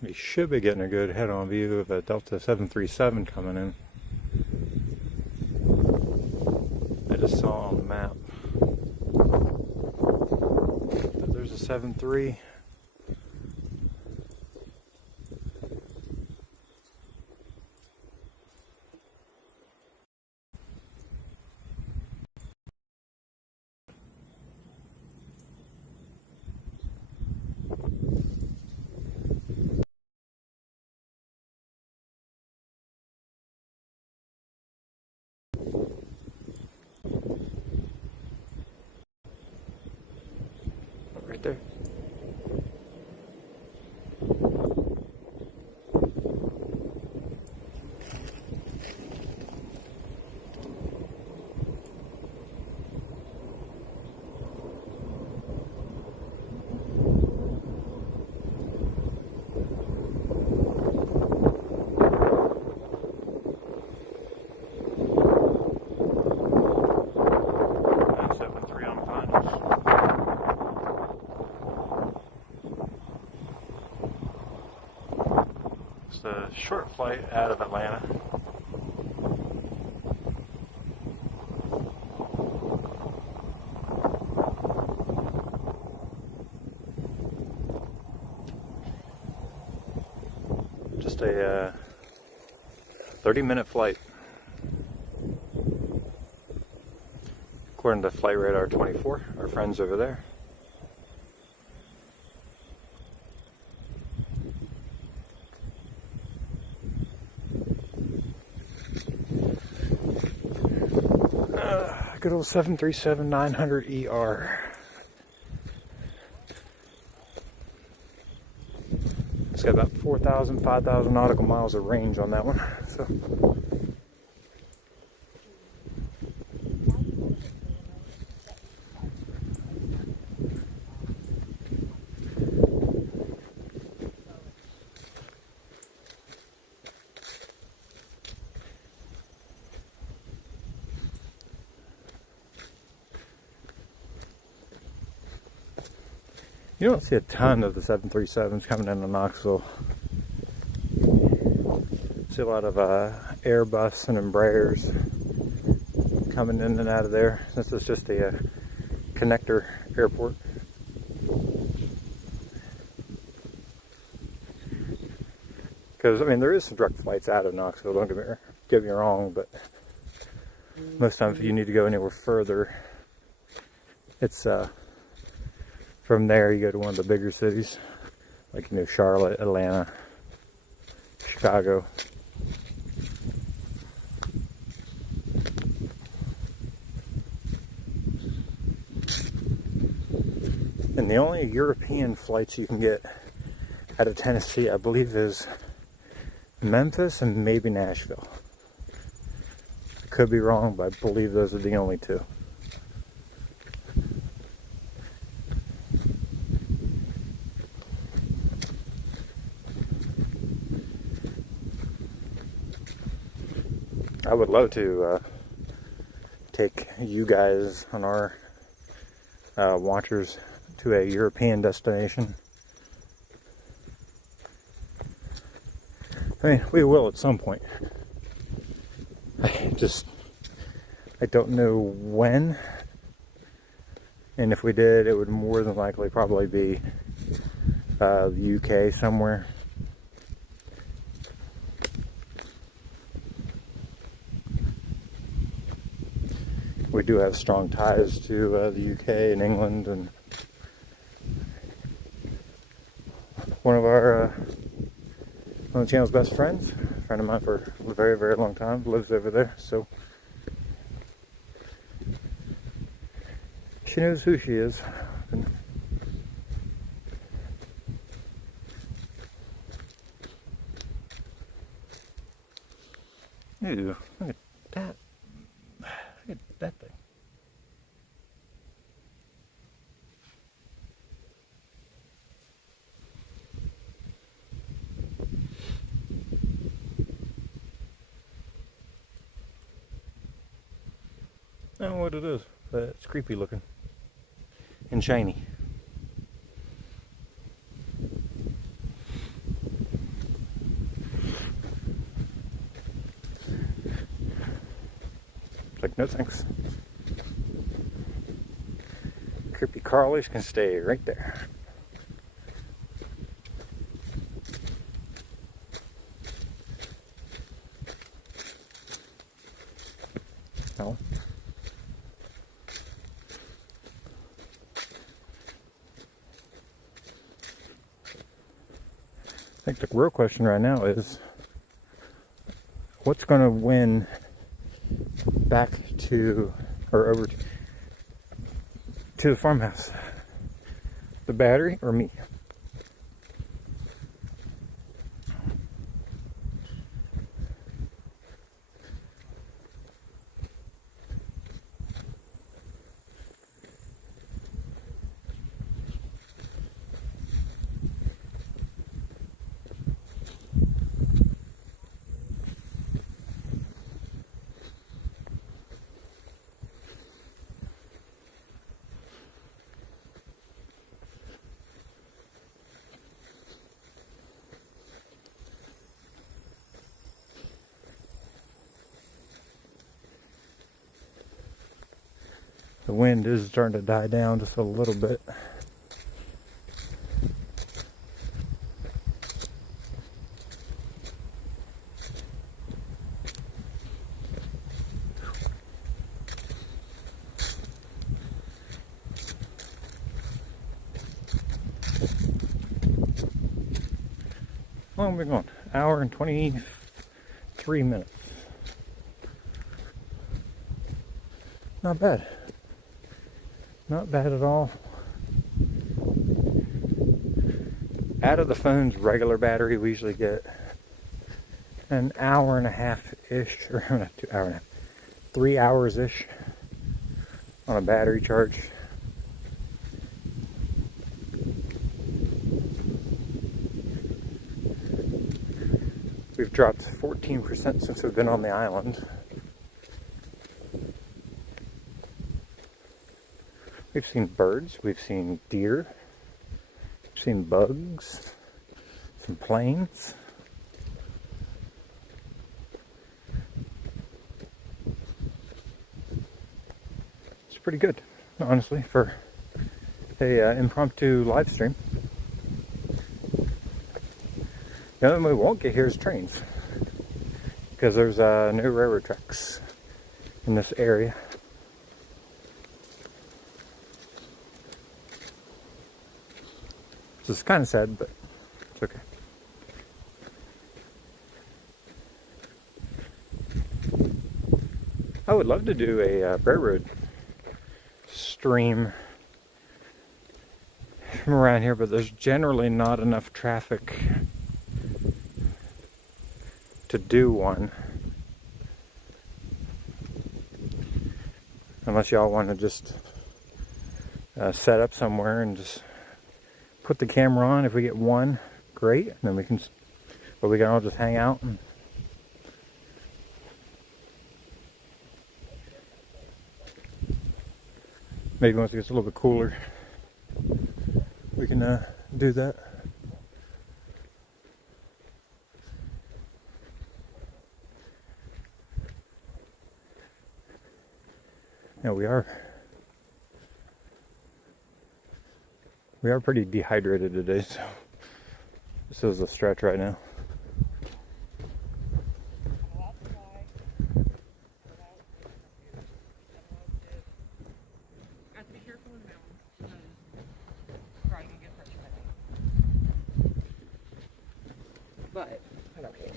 We should be getting a good head-on view of a Delta 737 coming in. I just saw on the map that there's a 7-3. Right there. It's a short flight out of Atlanta. Just a 30-minute flight. According to Flight Radar 24, our friends over there. Good old 737-900ER. It's got about 4,000, 5,000 nautical miles of range on that one. So. You don't see a ton of the 737s coming into Knoxville. See a lot of Airbus and Embraers coming in and out of there. This is just a connector airport. Because, I mean, there is some direct flights out of Knoxville, don't get me wrong, but most times if you need to go anywhere further, it's from there you go to one of the bigger cities, like, you know, Charlotte, Atlanta, Chicago. And the only European flights you can get out of Tennessee, I believe, is Memphis and maybe Nashville. I could be wrong, but I believe those are the only two. I would love to take you guys on our watchers to a European destination. I mean, we will at some point. I don't know when. And if we did, it would more than likely probably be the UK somewhere. We do have strong ties to the UK and England, and one of the channel's best friends, a friend of mine for a very, very long time, lives over there, so she knows who she is. And ew, look at that. Look at that thing. I don't know what it is, but it's creepy looking and shiny. It's like, no thanks. Creepy crawlies can stay right there. No. I think the real question right now is, what's going to win back to, or over to the farmhouse? The battery or me? The wind is starting to die down just a little bit. How long have we gone? Hour and 23 minutes. Not bad. Not bad at all. Out of the phone's regular battery, we usually get an hour and a half-ish, or not 2 hours and a half, 3 hours-ish on a battery charge. We've dropped 14% since we've been on the island. We've seen birds, we've seen deer, we've seen bugs, some planes. It's pretty good, honestly, for a impromptu live stream. The only thing we won't get here is trains, because there's no railroad tracks in this area. This is kind of sad, but it's okay. I would love to do a railroad stream from around here, but there's generally not enough traffic to do one. Unless y'all want to just set up somewhere and just put the camera on. If we get one, great, and then we can all just hang out and maybe once it gets a little bit cooler, we can do that. Yeah, we are pretty dehydrated today, so this is a stretch right now. But I don't care.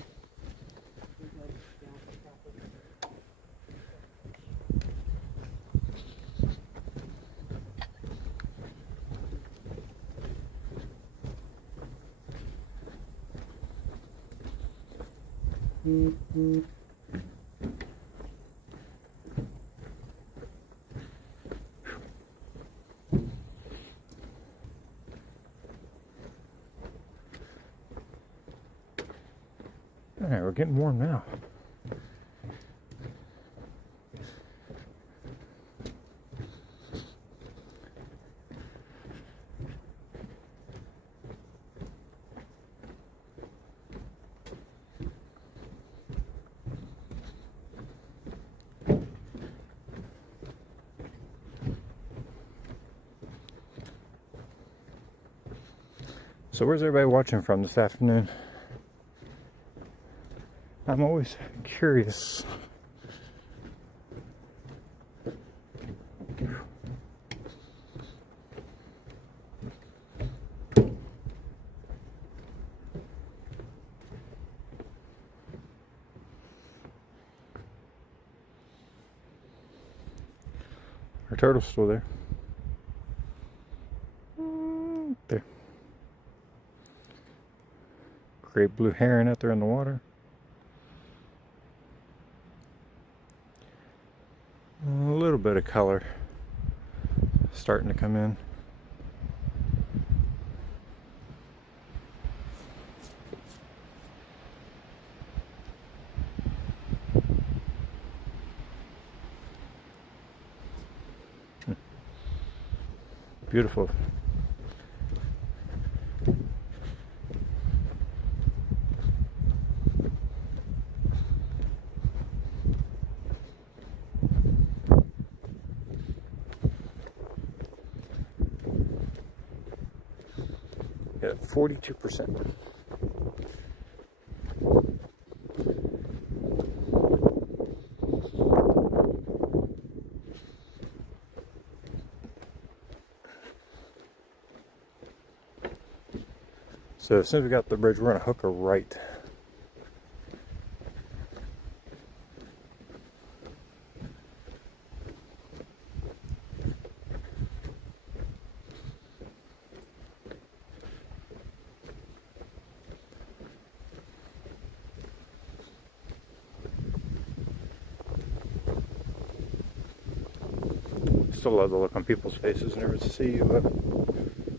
Alright, we're getting warm now. So where's everybody watching from this afternoon? I'm always curious. Our turtle's still there. There. Great blue heron out there in the water. A little bit of color starting to come in. Beautiful. Yeah, 42%. So as soon as we got the bridge, we're gonna hook a right. Still love the look on people's faces whenever to see you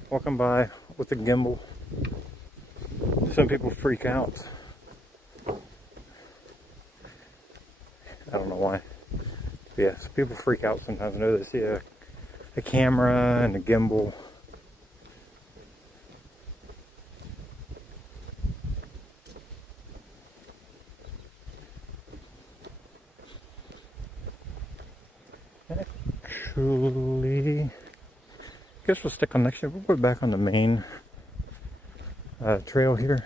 walking by with a gimbal. Some people freak out. I don't know why. But yeah, some people freak out sometimes whenever they see a camera and a gimbal. Actually, I guess we'll stick on next year. We'll put it back on the main trail here.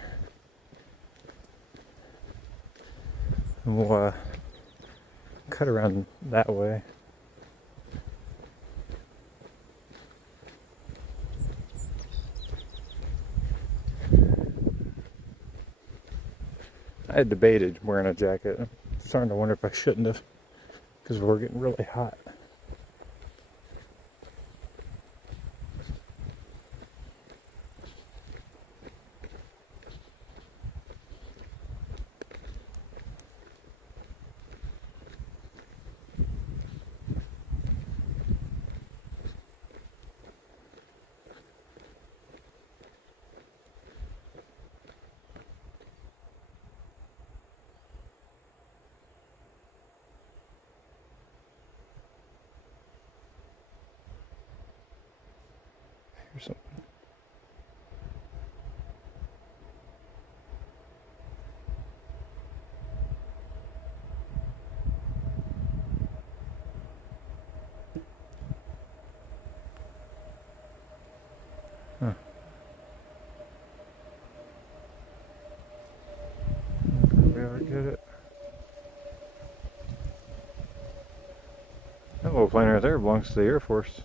And we'll cut around that way. I had debated wearing a jacket. I'm starting to wonder if I shouldn't have, because we're getting really hot. Here's something. get it. That little plane right there belongs to the Air Force.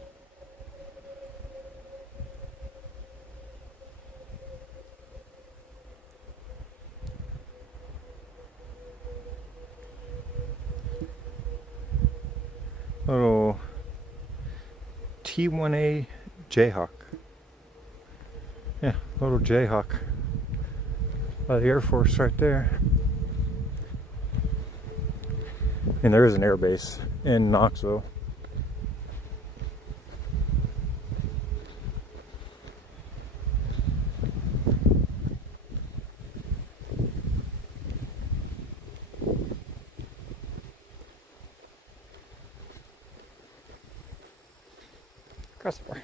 Little T-1A Jayhawk. Yeah, little Jayhawk. By the Air Force right there. And there is an air base in Knoxville. Customer.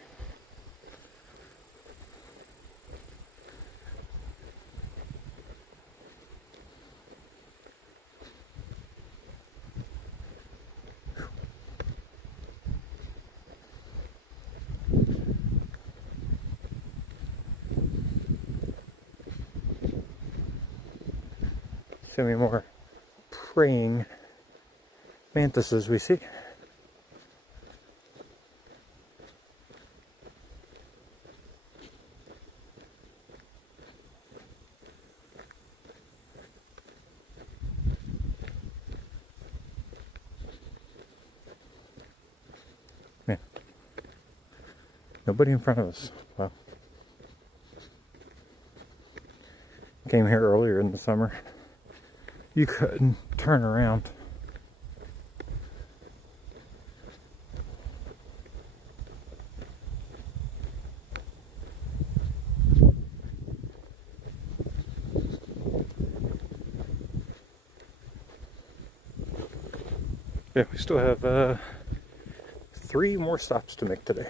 So many more praying mantises we see. Yeah. Nobody in front of us. Wow. Came here earlier in the summer. You couldn't turn around. Yeah, we still have 3 more stops to make today.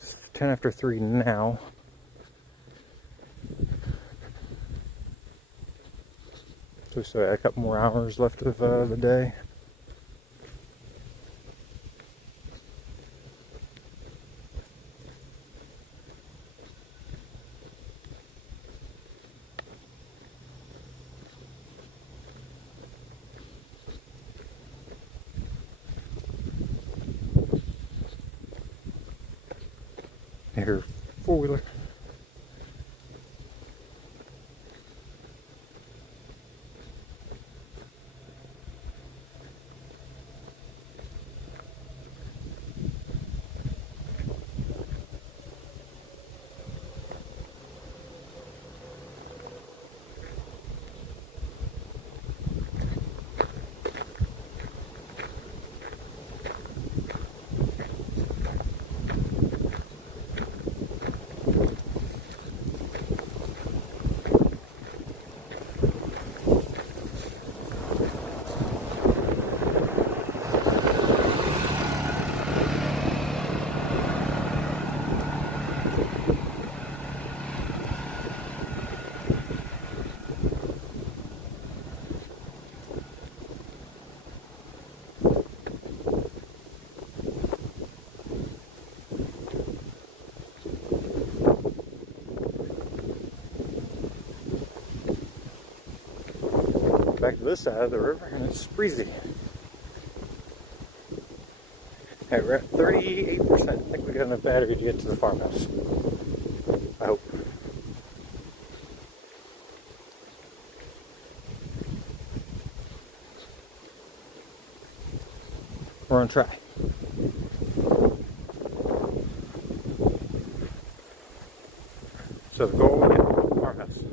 It's 10 after 3 now. So we still got a couple more hours left of the day. Here, 4-wheeler. Back to this side of the river, and it's breezy. Alright, we're at 38%. I think we got enough battery to get to the farmhouse. I hope. We're on track. So the goal is to get to the farmhouse.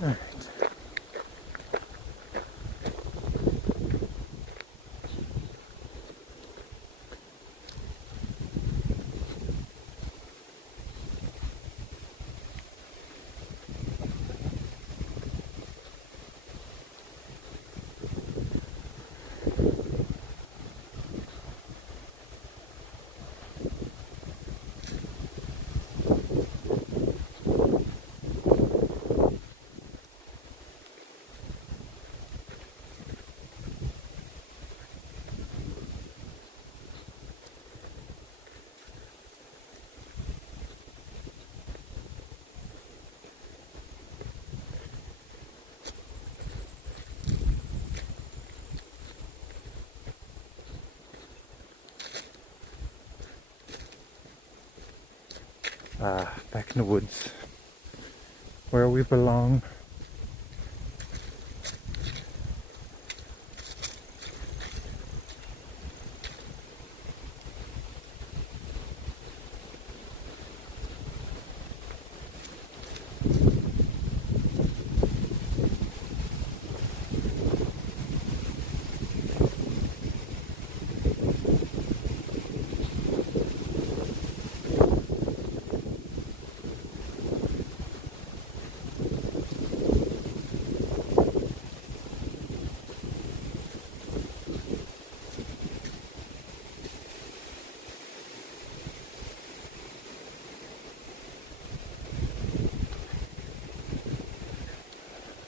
Alright. Back in the woods, where we belong.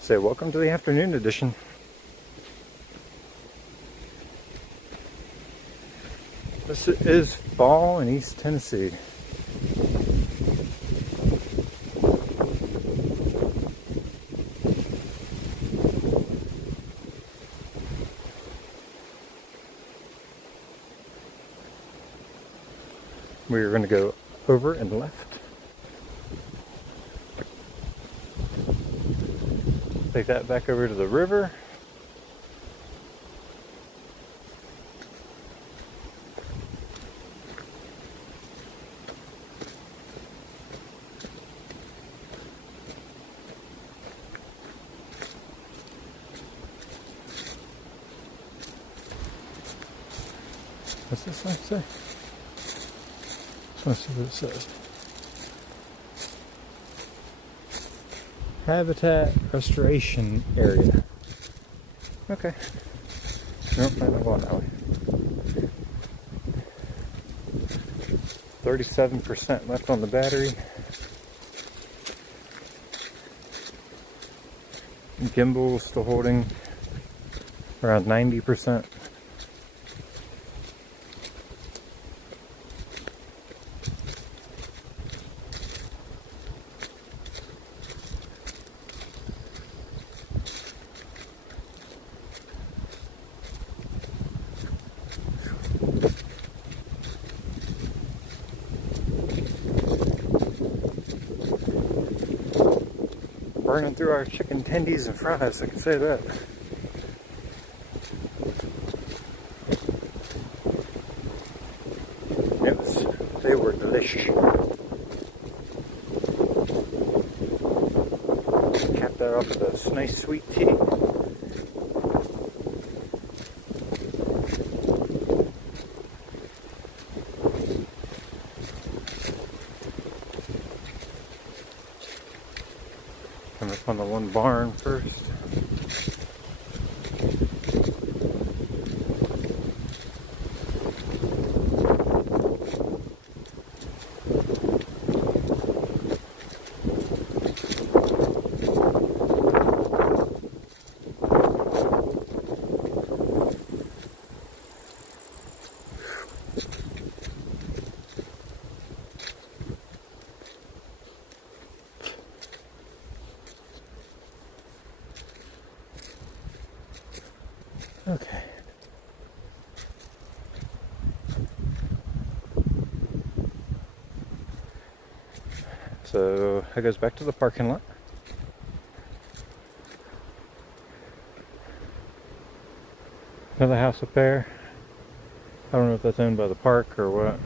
Say welcome to the afternoon edition. This is fall in East Tennessee. We're going to go over and left. Take that back over to the river. What's this one say? Just want to see what it says. Habitat restoration area. Okay. Nope, I'm not going that way. 37% left on the battery. Gimbal still holding around 90%. Burning through our chicken tendies and fries, I can say that. Yes, they were delicious. Cap that off with a nice sweet tea. Come up on the one barn first. Okay. So that goes back to the parking lot. Another house up there. I don't know if that's owned by the park or what.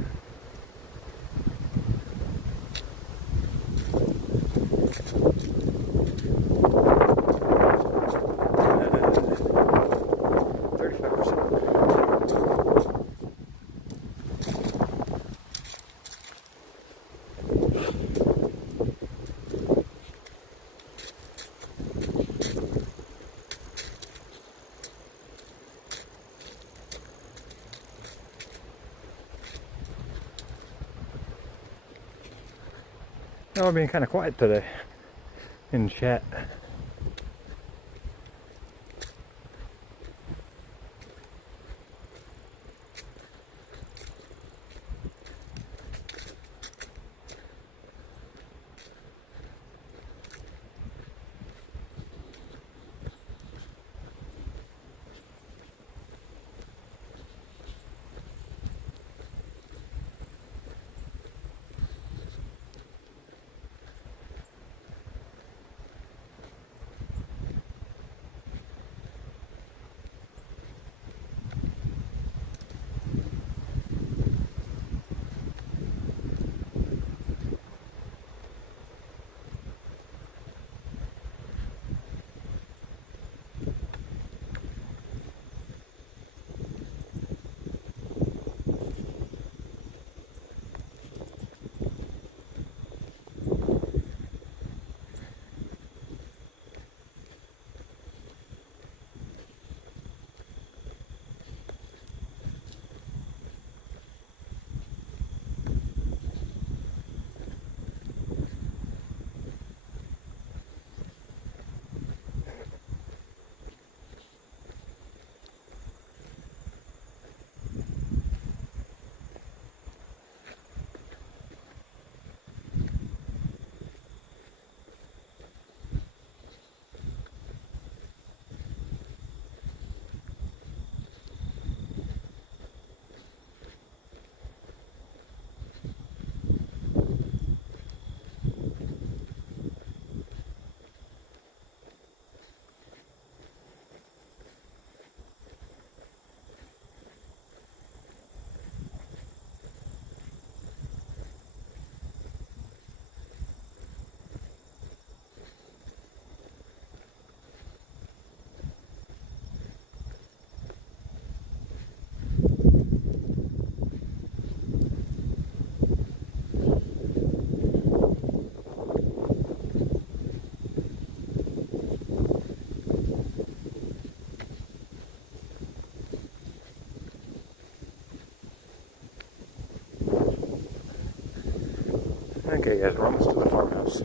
Oh, I'm being kind of quiet today in chat. Okay, guys, we're almost to the farmhouse.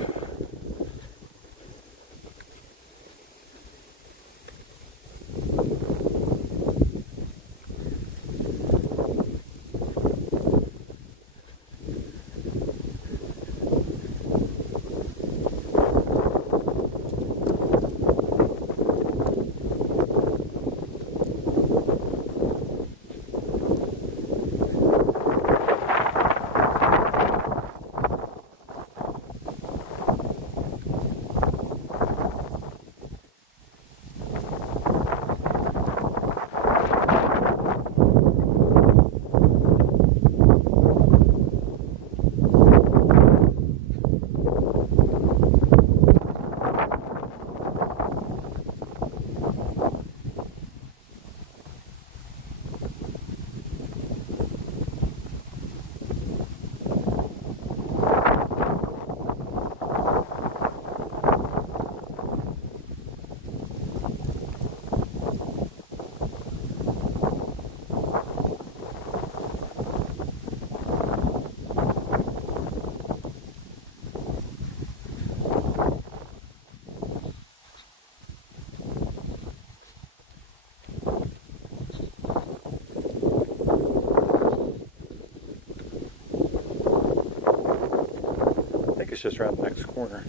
I think it's just around the next corner.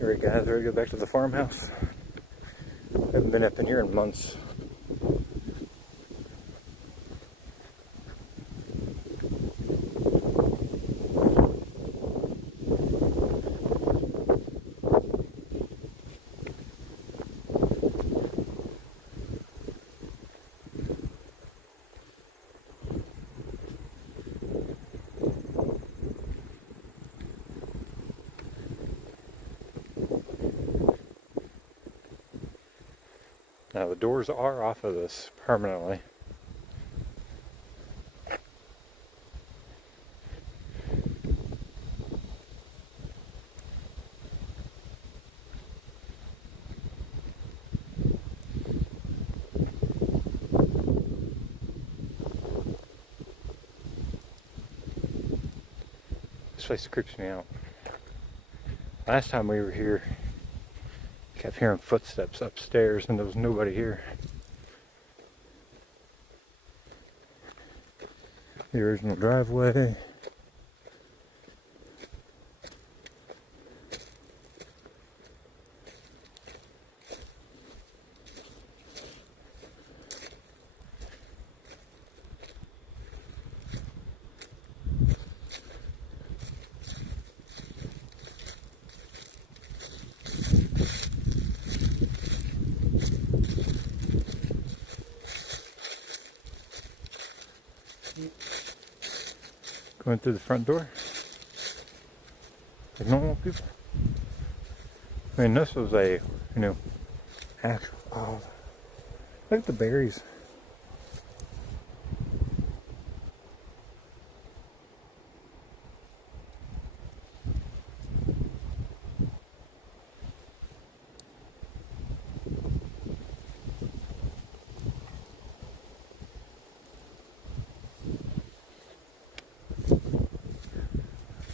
Alright guys, ready to go back to the farmhouse? I haven't been up in here in months. Now the doors are off of this permanently. This place creeps me out. Last time we were here, I kept hearing footsteps upstairs and there was nobody here. The original driveway. Going through the front door. Like normal people. I mean, this was a, actual, oh, look at the berries.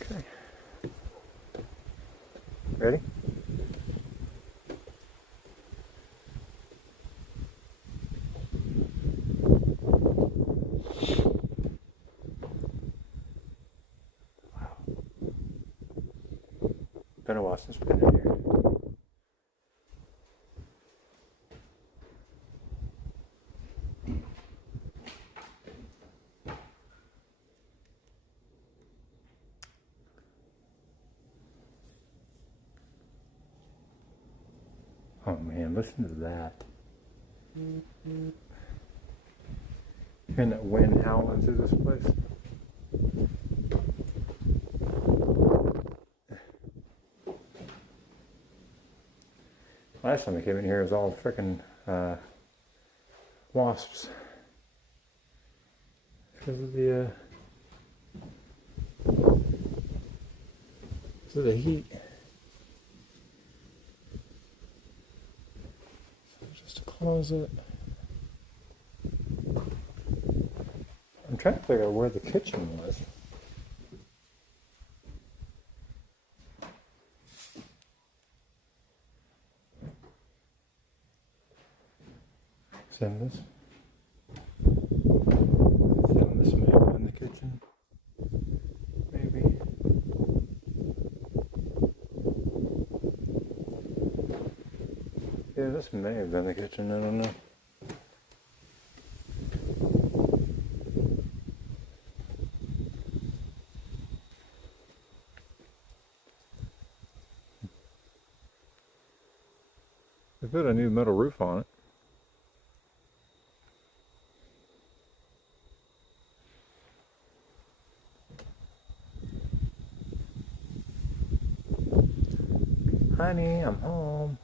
Okay. Ready? Been a while since we've been in here. Oh man, listen to that. Hearing that wind howling through this place. Last time I came in here, it was all freaking wasps because of the heat. So just a closet. I'm trying to figure out where the kitchen was. Send this. Send this maybe in the kitchen. Maybe. Yeah, this may have been the kitchen, I don't know. They put a new metal roof on it. Honey, I'm home.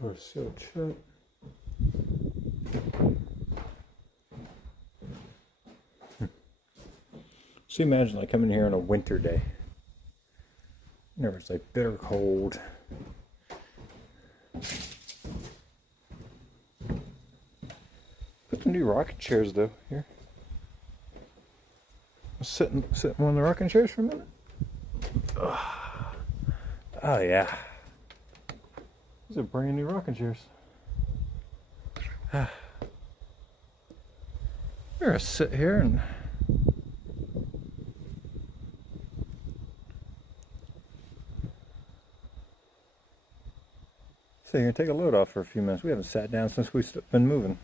Door sealed shut. So imagine like coming here on a winter day. It's like bitter cold. Put some new rocking chairs though here. Sit in one of the rocking chairs for a minute. Oh yeah. These are brand new rocking chairs. We're gonna sit here and so you're gonna take a load off for a few minutes. We haven't sat down since we've been moving.